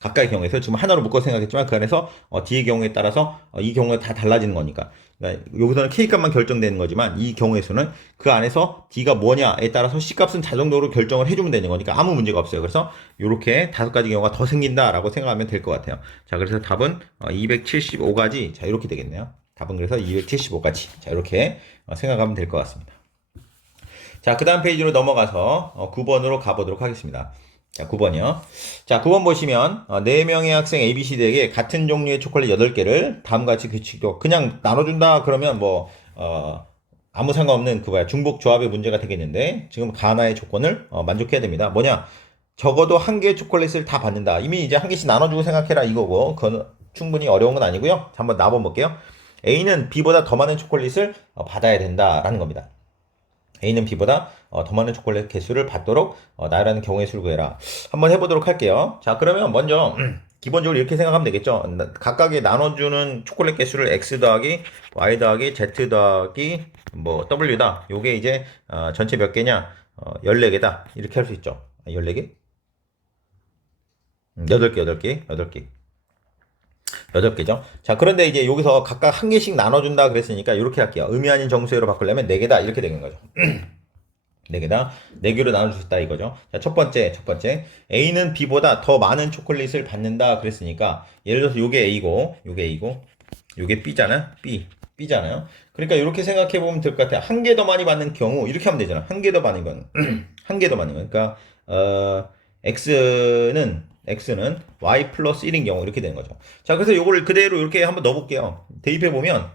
각각의 경우에서 지금 하나로 묶어 생각했지만 그 안에서 D의 경우에 따라서 이 경우가 다 달라지는 거니까 그러니까 여기서는 K 값만 결정되는 거지만 이 경우의 수는 그 안에서 D가 뭐냐에 따라서 C 값은 자동적으로 결정을 해주면 되는 거니까 아무 문제가 없어요. 그래서 이렇게 5가지 경우가 더 생긴다라고 생각하면 될 것 같아요. 자, 그래서 답은 275가지. 자, 이렇게 되겠네요. 답은 그래서 275가지. 자, 이렇게 생각하면 될 것 같습니다. 자, 그 다음 페이지로 넘어가서 9번으로 가보도록 하겠습니다. 자, 9번이요. 자, 9번 보시면 4명의 학생 ABCD에게 같은 종류의 초콜릿 8개를 다음과 같이 규칙도 그냥 나눠준다 그러면 아무 상관없는 중복 조합의 문제가 되겠는데 지금 가나의 조건을 만족해야 됩니다. 뭐냐? 적어도 한 개의 초콜릿을 다 받는다. 이미 이제 한 개씩 나눠주고 생각해라 이거고 그건 충분히 어려운 건 아니고요. 자, 한번 나눠볼게요. A는 B보다 더 많은 초콜릿을 받아야 된다라는 겁니다. A는 B보다 더 많은 초콜릿 개수를 받도록 나열하는 경우의 수를 구해라. 한번 해보도록 할게요. 자, 그러면 먼저 기본적으로 이렇게 생각하면 되겠죠. 각각에 나눠주는 초콜릿 개수를 X 더하기 Y 더하기 Z 더하기 뭐 W다. 요게 이제 전체 몇 개냐? 14개다. 이렇게 할 수 있죠. 14개? 8개, 8개, 8개. 8개죠. 자, 그런데 이제 여기서 각각 한 개씩 나눠준다 그랬으니까 이렇게 할게요. 의미 아닌 정수로 바꾸려면 4개다. 이렇게 되는 거죠. 4개다. 4개로 나눌 수 있다 이거죠. 자, 첫 번째. A는 B보다 더 많은 초콜릿을 받는다 그랬으니까 예를 들어서 요게 A고, 요게 B잖아. B잖아요. 그러니까 이렇게 생각해 보면 될 것 같아요. 한 개 더 많이 받는 경우 이렇게 하면 되잖아. 한 개 더 많은 건. 한 개 더 많은 건. 그러니까 X는 Y 플러스 1인 경우 이렇게 되는 거죠. 자, 그래서 요거를 그대로 이렇게 한번 넣어볼게요. 대입해 보면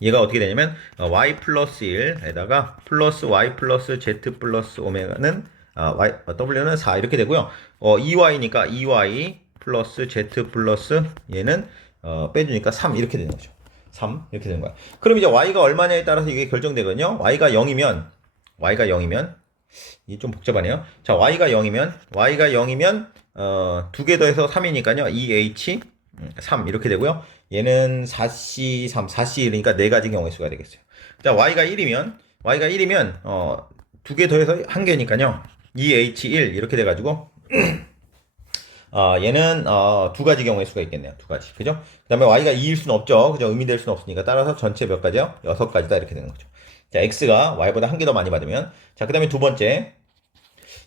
얘가 어떻게 되냐면 Y 플러스 1에다가 플러스 Y 플러스 Z 플러스 오메가는 W는 4 이렇게 되고요. 2Y니까 2Y 플러스 Z 플러스 얘는 빼주니까 3 이렇게 되는 거죠. 3 이렇게 되는 거야. 그럼 이제 Y가 얼마냐에 따라서 이게 결정되거든요. Y가 0이면 이게 좀 복잡하네요. 자, Y가 0이면 두 개 더해서 3이니까요. 2H 3 이렇게 되고요. 얘는 4C3, 4C1이니까 네 가지 경우의 수가 되겠어요. 자, Y가 1이면 두 개 더해서 한 개니까요. 2H1 이렇게 돼가지고 얘는 두 가지 경우의 수가 있겠네요. 두 가지. 그죠? 그 다음에 Y가 2일 수는 없죠. 그죠? 의미될 수는 없으니까 따라서 전체 몇 가지요? 6가지다 이렇게 되는 거죠. 자, X가 Y보다 한 개 더 많이 받으면 자, 그 다음에 두 번째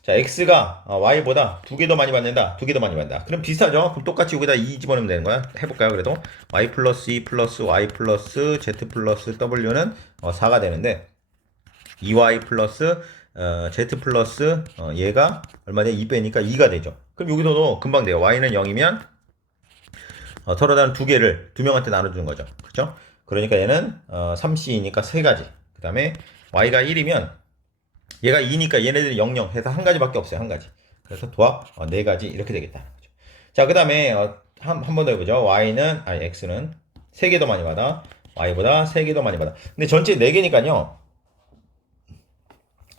자, X가 Y보다 두 개 더 많이 받는다. 두 개 더 많이 받는다. 그럼 비슷하죠? 그럼 똑같이 여기다 2 집어넣으면 되는 거야. 해볼까요? 그래도 Y 플러스 2 플러스 Y 플러스 Z 플러스 W는 4가 되는데 2Y 플러스 Z 플러스 얘가 얼마냐? 2 빼니까 2가 되죠. 그럼 여기서도 금방 돼요. Y는 0이면 서로 다른 두 개를 두 명한테 나눠주는 거죠. 그렇죠? 그러니까 얘는 3C니까 세 가지. 그 다음에 Y가 1이면 얘가 2니까 얘네들이 00 해서 한 가지밖에 없어요. 한 가지. 그래서 도합 네 가지 이렇게 되겠다. 자, 그 다음에 한 번 더 해보죠. X는 3개 더 많이 받아. Y보다 3개 더 많이 받아. 근데 전체 4개니까요.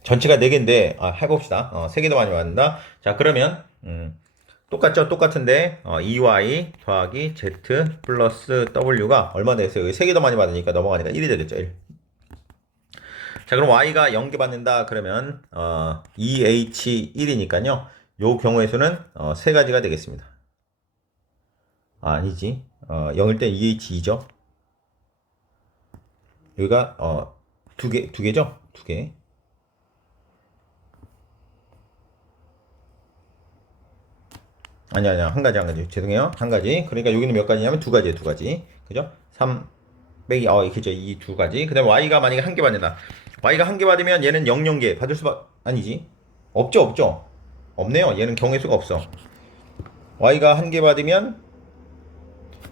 전체가 4개인데 해봅시다. 3개 더 많이 받는다. 자, 그러면 똑같죠? 똑같은데 2Y 더하기 Z 플러스 W가 얼마 됐어요? 3개 더 많이 받으니까 넘어가니까 1이 되겠죠. 1. 자, 그럼 Y가 0개 받는다 그러면 2H1이니까요. 요 경우의 수는 세 가지가 되겠습니다. 아니지. 0일 때 2H2죠. 여기가 두 개죠? 두 개. 아니야. 한 가지. 죄송해요. 한 가지. 그러니까 여기는 몇 가지냐면 두 가지예요, 두 가지. 그죠? 3 빼기, 이렇게죠. 이 두 가지. 그 다음에 Y가 만약에 한 개 받는다. Y가 한 개 받으면 얘는 00개 받을 아니지. 없죠. 없네요. 얘는 경우의 수가 없어. Y가 한 개 받으면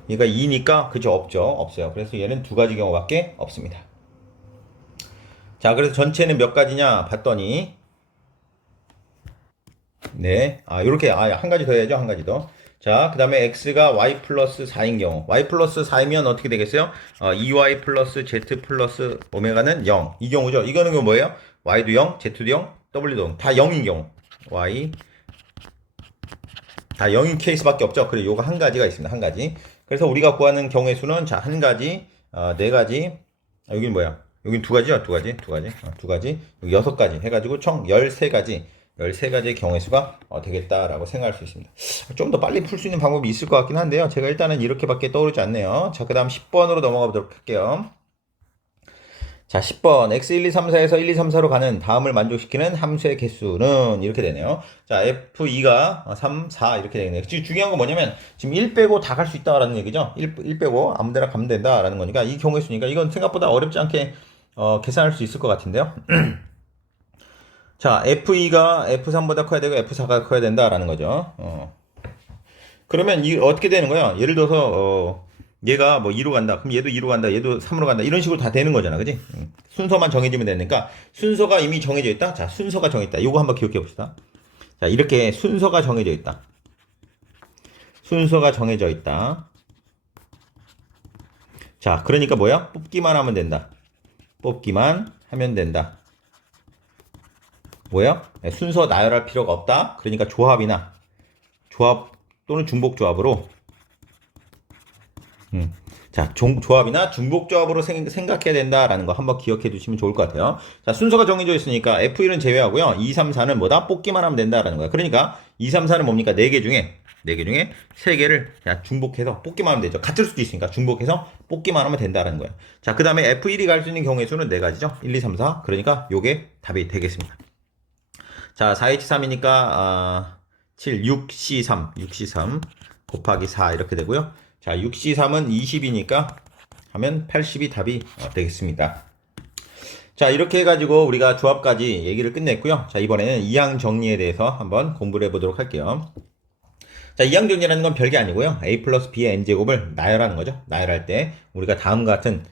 얘가 2니까, 그죠? 없어요. 그래서 얘는 두 가지 경우밖에 없습니다. 자, 그래서 전체는 몇 가지냐 봤더니, 네. 요렇게, 한 가지 더 해야죠. 한 가지 더. 자, 그 다음에 X가 Y 플러스 4인 경우. Y 플러스 4이면 어떻게 되겠어요? 2Y 플러스 Z 플러스 오메가는 0. 이 경우죠. 이거는 뭐예요? Y도 0, Z도 0, W도 0. 다 0인 경우. Y. 다 0인 케이스밖에 없죠. 그리고 요거 한 가지가 있습니다. 한 가지. 그래서 우리가 구하는 경우의 수는 자, 한 가지, 네 가지. 여기는 뭐야? 여기는 두 가지요. 두 가지. 여기 6가지 해가지고 총 13가지. 13가지의 경우의 수가 되겠다라고 생각할 수 있습니다. 좀 더 빨리 풀 수 있는 방법이 있을 것 같긴 한데요. 제가 일단은 이렇게밖에 떠오르지 않네요. 자, 그 다음 10번으로 넘어가 보도록 할게요. 자, 10번. x1, 2, 3, 4에서 1, 2, 3, 4로 가는 다음을 만족시키는 함수의 개수는 이렇게 되네요. 자, f2가 3, 4 이렇게 되겠네요. 지금 중요한 건 뭐냐면 지금 1 빼고 다 갈 수 있다라는 얘기죠. 1 빼고 아무 데나 가면 된다라는 거니까 이 경우의 수니까 이건 생각보다 어렵지 않게 계산할 수 있을 것 같은데요. 자, F2가 F3보다 커야 되고 F4가 커야 된다라는 거죠. 그러면 이 어떻게 되는 거야? 예를 들어서 얘가 뭐 2로 간다. 그럼 얘도 2로 간다. 얘도 3으로 간다. 이런 식으로 다 되는 거잖아. 그지? 순서만 정해지면 되니까 순서가 이미 정해져 있다. 자, 순서가 정해져 있다. 요거 한번 기억해 봅시다. 자, 이렇게 순서가 정해져 있다. 순서가 정해져 있다. 자, 그러니까 뭐야? 뽑기만 하면 된다. 뽑기만 하면 된다. 뭐예요? 네, 순서 나열할 필요가 없다. 그러니까 조합이나 조합 또는 중복 조합으로 자, 조합이나 중복 조합으로 생각해야 된다라는 거 한번 기억해 두시면 좋을 것 같아요. 자, 순서가 정해져 있으니까 F1은 제외하고요. 2, 3, 4는 뭐다? 뽑기만 하면 된다라는 거야. 그러니까 2, 3, 4는 뭡니까? 4개 중에 3개를 그냥 중복해서 뽑기만 하면 되죠. 같을 수도 있으니까 중복해서 뽑기만 하면 된다는 거예요. 자, 그 다음에 F1이 갈 수 있는 경우의 수는 4가지죠. 1, 2, 3, 4. 그러니까 요게 답이 되겠습니다. 자, 4H3이니까 7, 6C3, 6C3 곱하기 4 이렇게 되고요. 자, 6C3은 20이니까 하면 80이 답이 되겠습니다. 자, 이렇게 해가지고 우리가 조합까지 얘기를 끝냈고요. 자, 이번에는 이항 정리에 대해서 한번 공부를 해보도록 할게요. 자, 이항 정리라는 건 별게 아니고요. a 플러스 b의 n제곱을 나열하는 거죠. 나열할 때 우리가 다음과 같은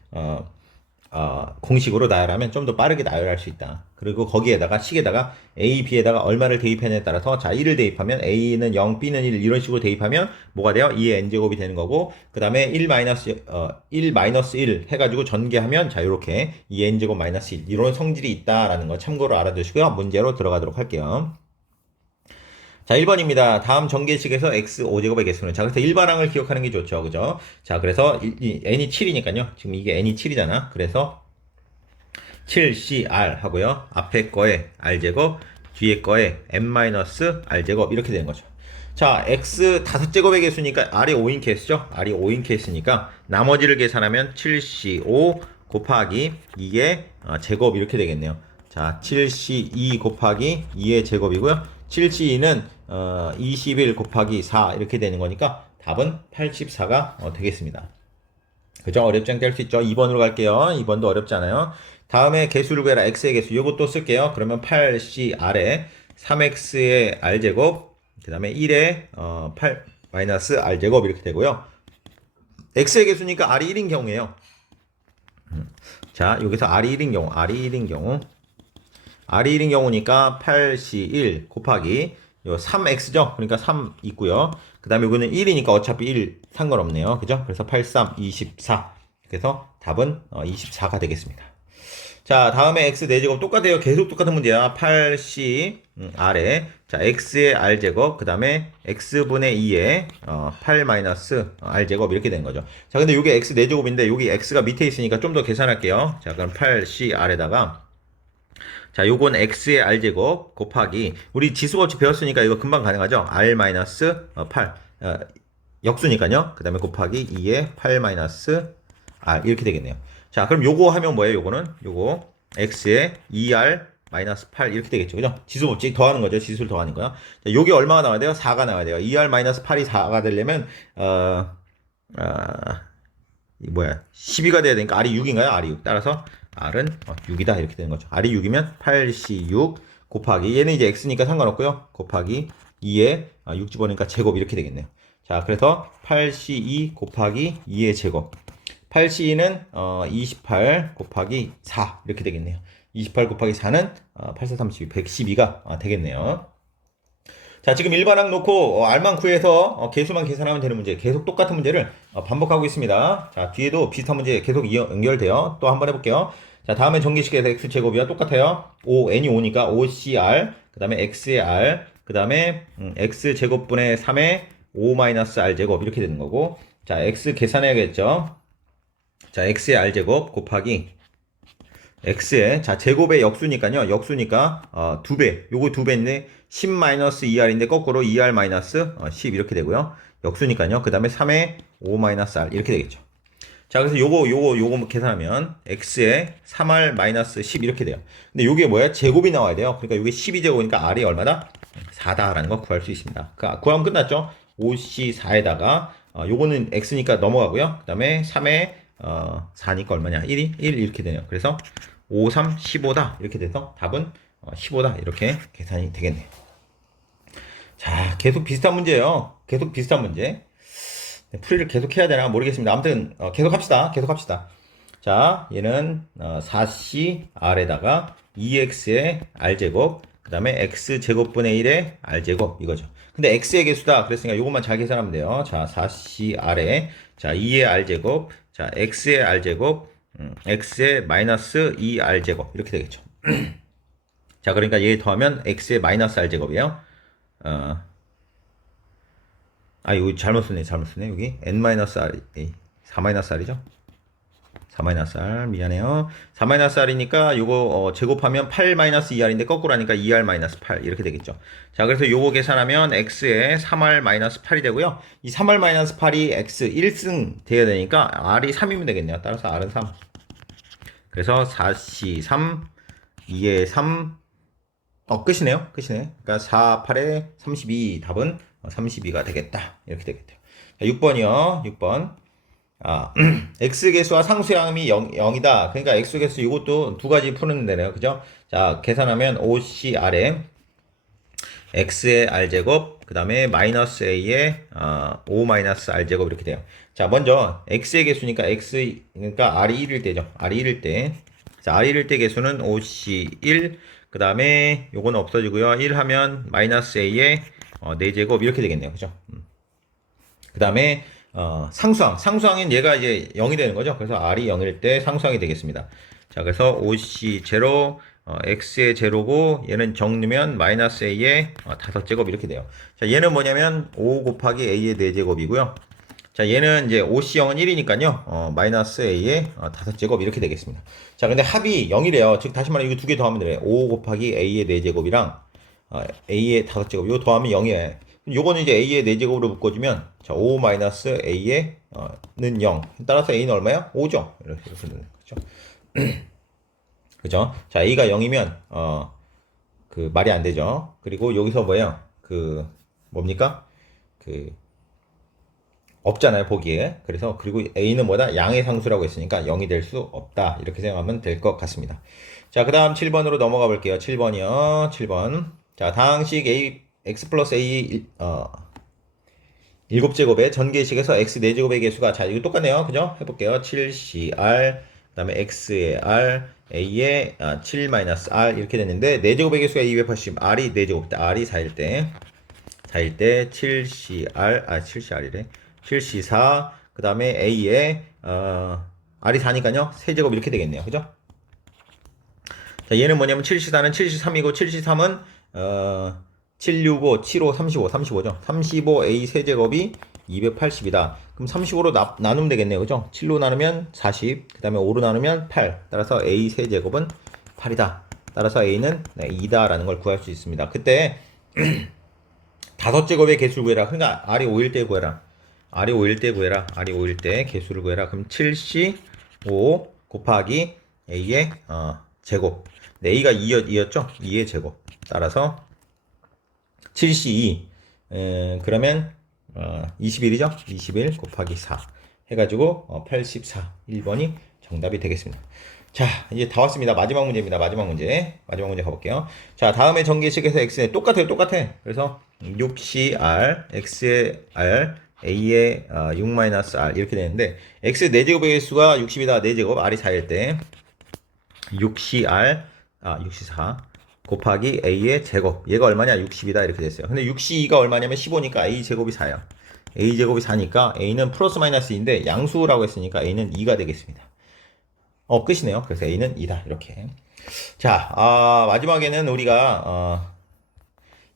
공식으로 나열하면 좀 더 빠르게 나열할 수 있다. 그리고 거기에다가 식에다가 A, B에다가 얼마를 대입하느냐에 따라서 자 1을 대입하면 A는 0, B는 1 이런 식으로 대입하면 뭐가 돼요? 2의 n제곱이 되는 거고 그 다음에 1 마이너스 1 해가지고 전개하면 자 요렇게 2의 n제곱 마이너스 1 이런 성질이 있다라는 거 참고로 알아두시고요. 문제로 들어가도록 할게요. 자, 1번입니다. 다음 전개식에서 x 5제곱의 개수는 자, 그래서 일반항을 기억하는 게 좋죠. 그죠? 자, 그래서 n이 7이니까요. 지금 이게 n이 7이잖아. 그래서 7cr 하고요. 앞에 거에 r제곱, 뒤에 거에 n-r제곱 이렇게 되는 거죠. 자, x 5제곱의 개수니까 r이 5인 케이스죠. r이 5인 케이스니까 나머지를 계산하면 7c5 곱하기 2의 제곱 이렇게 되겠네요. 자, 7c2 곱하기 2의 제곱이고요. 7c2는 21 곱하기 4 이렇게 되는 거니까 답은 84가 되겠습니다. 그죠? 어렵지 않게 할 수 있죠. 2번으로 갈게요. 2번도 어렵지 않아요. 다음에 개수를 구해라. x의 개수. 요것도 쓸게요. 그러면 8cr에 3x의 r제곱, 그 다음에 1에 8 마이너스 r제곱 이렇게 되고요. x의 개수니까 r이 1인 경우에요. 자, 여기서 r이 1인 경우, r이 1인 경우니까 8c1 곱하기 요 3x죠. 그러니까 3 있고요. 그 다음에 이거는 1이니까 어차피 1 상관없네요. 그죠? 그래서 8, 3, 24. 그래서 답은 24가 되겠습니다. 자, 다음에 x 4제곱 똑같아요. 계속 똑같은 문제야. 8c r에 자 x의 r제곱 그 다음에 x분의 2의 8 마이너스 r제곱 이렇게 된 거죠. 자, 근데 이게 x 4제곱인데 여기 x가 밑에 있으니까 좀 더 계산할게요. 자, 그럼 8c r에다가 자, 요건 x의 r제곱 곱하기 우리 지수법칙 배웠으니까 이거 금방 가능하죠. r 마이너스 8 역수니까요. 그 다음에 곱하기 2의 8 마이너스 r 이렇게 되겠네요. 자, 그럼 요거 하면 뭐예요? 요거 x의 2r 마이너스 8 이렇게 되겠죠. 그죠? 지수법칙 더하는 거죠. 지수를 더하는 거야. 자, 요게 얼마가 나와야 돼요? 4가 나와야 돼요. 2r 마이너스 8이 4가 되려면 뭐야 12가 돼야 되니까 r이 6인가요? r이 6. 따라서 r은 6이다 이렇게 되는 거죠. r이 6이면 8c6 곱하기 얘는 이제 x니까 상관없고요. 곱하기 2에 6 집어넣으니까 제곱 이렇게 되겠네요. 자, 그래서 8c2 곱하기 2의 제곱 8c는 28 곱하기 4 이렇게 되겠네요. 28 곱하기 4는 8, 4, 32, 112가 되겠네요. 자, 지금 일반항 놓고 r만 구해서 개수만 계산하면 되는 문제 계속 똑같은 문제를 반복하고 있습니다. 자, 뒤에도 비슷한 문제 계속 연결돼요. 또 한번 해볼게요. 자, 다음에 전개식에서 x제곱이와 똑같아요. n이 5니까 5cr 그 다음에 x의 r 그 다음에 x제곱분의 3의 5-r제곱 이렇게 되는 거고 자, x 계산해야겠죠. 자, x의 r제곱 곱하기 x의 자 제곱의 역수니까요. 역수니까 2배. 요거 2배인데 10-2r인데 거꾸로 2r 10 이렇게 되고요. 역수니까요. 그 다음에 3의 5-r 이렇게 되겠죠. 자, 그래서 요거 계산하면 x의 3r 10 이렇게 돼요. 근데 요게 뭐야? 제곱이 나와야 돼요. 그러니까 요게 12제곱이니까 r이 얼마다? 4다라는 거 구할 수 있습니다. 구하면 끝났죠. 5c4에다가 요거는 x니까 넘어가고요. 그 다음에 3의 4니까 얼마냐? 1이 1 이렇게 되네요. 그래서 5, 3, 15다 이렇게 돼서 답은 15다 이렇게 계산이 되겠네요. 자, 계속 비슷한 문제예요. 계속 비슷한 문제. 풀이를 계속 해야 되나 모르겠습니다. 아무튼 계속 합시다. 자, 얘는 4cr에다가 2x의 r제곱 그 다음에 x제곱분의 1의 r제곱 이거죠. 근데 x의 개수다 그랬으니까 이것만 잘 계산하면 돼요. 자, 4cr에 자 2의 r제곱 자 x의 r제곱 x의 마이너스 2r제곱 이렇게 되겠죠. 자, 그러니까 얘 더하면 x의 마이너스 r제곱이에요. 이거 잘못 쓰네, 여기. n-r, 4-r이죠? 4-r, 미안해요. 4-r이니까 요거, 제곱하면 8-2r인데 거꾸로 하니까 2r-8 이렇게 되겠죠. 자, 그래서 요거 계산하면 x에 3r-8이 되고요. 이 3r-8이 x 1승 돼야 되니까 r이 3이면 되겠네요. 따라서 r은 3. 그래서 4c 3, 2에 3, 끝이네요. 그러니까 4, 8에 32, 답은 32가 되겠다. 이렇게 되겠대요. 자, 6번이요. 6번. x계수와 상수함이 0이다. 그러니까 x계수 이것도 두 가지 푸는 데네요. 그죠? 자, 계산하면 5cr에 x의 r제곱, 그 다음에 마이너스 a의 5-r제곱 이렇게 돼요. 자, 먼저 x의 개수니까 그러니까 r이 1일 때죠. r이 1일 때. 자, r이 1일 때 개수는 5c1, 그 다음에 요거는 없어지고요. 1 하면 마이너스 a의 4제곱 이렇게 되겠네요. 그죠? 그 다음에 상수항은 얘가 이제 0이 되는 거죠. 그래서 r이 0일 때 상수항이 되겠습니다. 자, 그래서 5c0, x의 제로고 얘는 정리면 마이너스 a의 5제곱 이렇게 돼요. 자, 얘는 뭐냐면 5 곱하기 a의 4제곱이고요. 자, 얘는 이제 5c0은 1이니까요. 마이너스 a의 5제곱 이렇게 되겠습니다. 자, 근데 합이 0이래요. 즉 다시 말해 이거 두 개 더하면 돼요. 5 곱하기 a의 4제곱이랑 a의 5제곱 이거 더하면 0이에요. 요거는 이제 a의 4제곱으로 묶어주면 자, 5 마이너스 a의 는 0. 따라서 a는 얼마야? 5죠. 이렇게 되는 거죠. 그죠? 자, a가 0이면 그 말이 안 되죠. 그리고 여기서 뭐예요? 뭡니까? 없잖아요, 보기에. 그래서 그리고 a는 뭐다? 양의 상수라고 했으니까 0이 될 수 없다. 이렇게 생각하면 될 것 같습니다. 자, 그 다음 7번으로 넘어가 볼게요. 7번이요. 7번. 자, 다항식 x 플러스 a 7제곱의 전개식에서 x 4제곱의 개수가 자, 이거 똑같네요. 그죠? 해볼게요. 7cr 그 다음에 x의 r a의 7-r 이렇게 됐는데 4제곱의 개수가 280 r이 4제곱 때 r이 4일 때 7cr이래 7c4 그 다음에 a의 r이 4니까요 3제곱 이렇게 되겠네요. 그죠? 자, 얘는 뭐냐면 7c4는 7c3이고 7c3은 765, 75, 35죠. 35a 세제곱이 280이다. 그럼 35로 나누면 되겠네요. 그죠? 7로 나누면 40, 그 다음에 5로 나누면 8. 따라서 a 세제곱은 8이다. 따라서 a는 2다라는 걸 구할 수 있습니다. 그때 5제곱의 개수를 구해라. 그러니까 r이 5일 때 구해라. r이 5일 때 구해라. r이 5일 때 개수를 구해라. 그럼 7c5 곱하기 a의 제곱. a가 2였죠? 2의 제곱. 따라서 7c2 그러면 21이죠? 21 곱하기 4 해가지고 84 1번이 정답이 되겠습니다. 자, 이제 다 왔습니다. 마지막 문제입니다. 마지막 문제 가볼게요. 자, 다음에 전개식에서 x는 똑같아. 그래서 6cr x의 r a의 6-r 이렇게 되는데 x 4제곱의 개수가 60이다. 4제곱 r이 4일 때 6cr 64 곱하기 a의 제곱. 얘가 얼마냐? 60이다. 이렇게 됐어요. 근데 62가 얼마냐면 15니까 a 제곱이 4야. a 제곱이 4니까 a는 플러스 마이너스 2인데 양수라고 했으니까 a는 2가 되겠습니다. 끝이네요. 그래서 a는 2다. 이렇게. 자, 마지막에는 우리가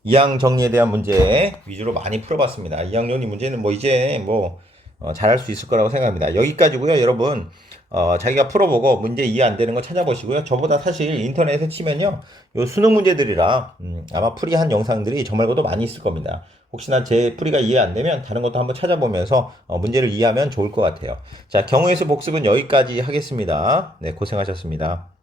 2항 정리에 대한 문제 위주로 많이 풀어봤습니다. 2항 정리 문제는 뭐 이제 잘할 수 있을 거라고 생각합니다. 여기까지고요, 여러분. 자기가 풀어보고 문제 이해 안 되는 거 찾아보시고요. 저보다 사실 인터넷에 치면요, 요 수능 문제들이라 아마 풀이한 영상들이 저 말고도 많이 있을 겁니다. 혹시나 제 풀이가 이해 안 되면 다른 것도 한번 찾아보면서 문제를 이해하면 좋을 것 같아요. 자, 경우의 수 복습은 여기까지 하겠습니다. 네, 고생하셨습니다.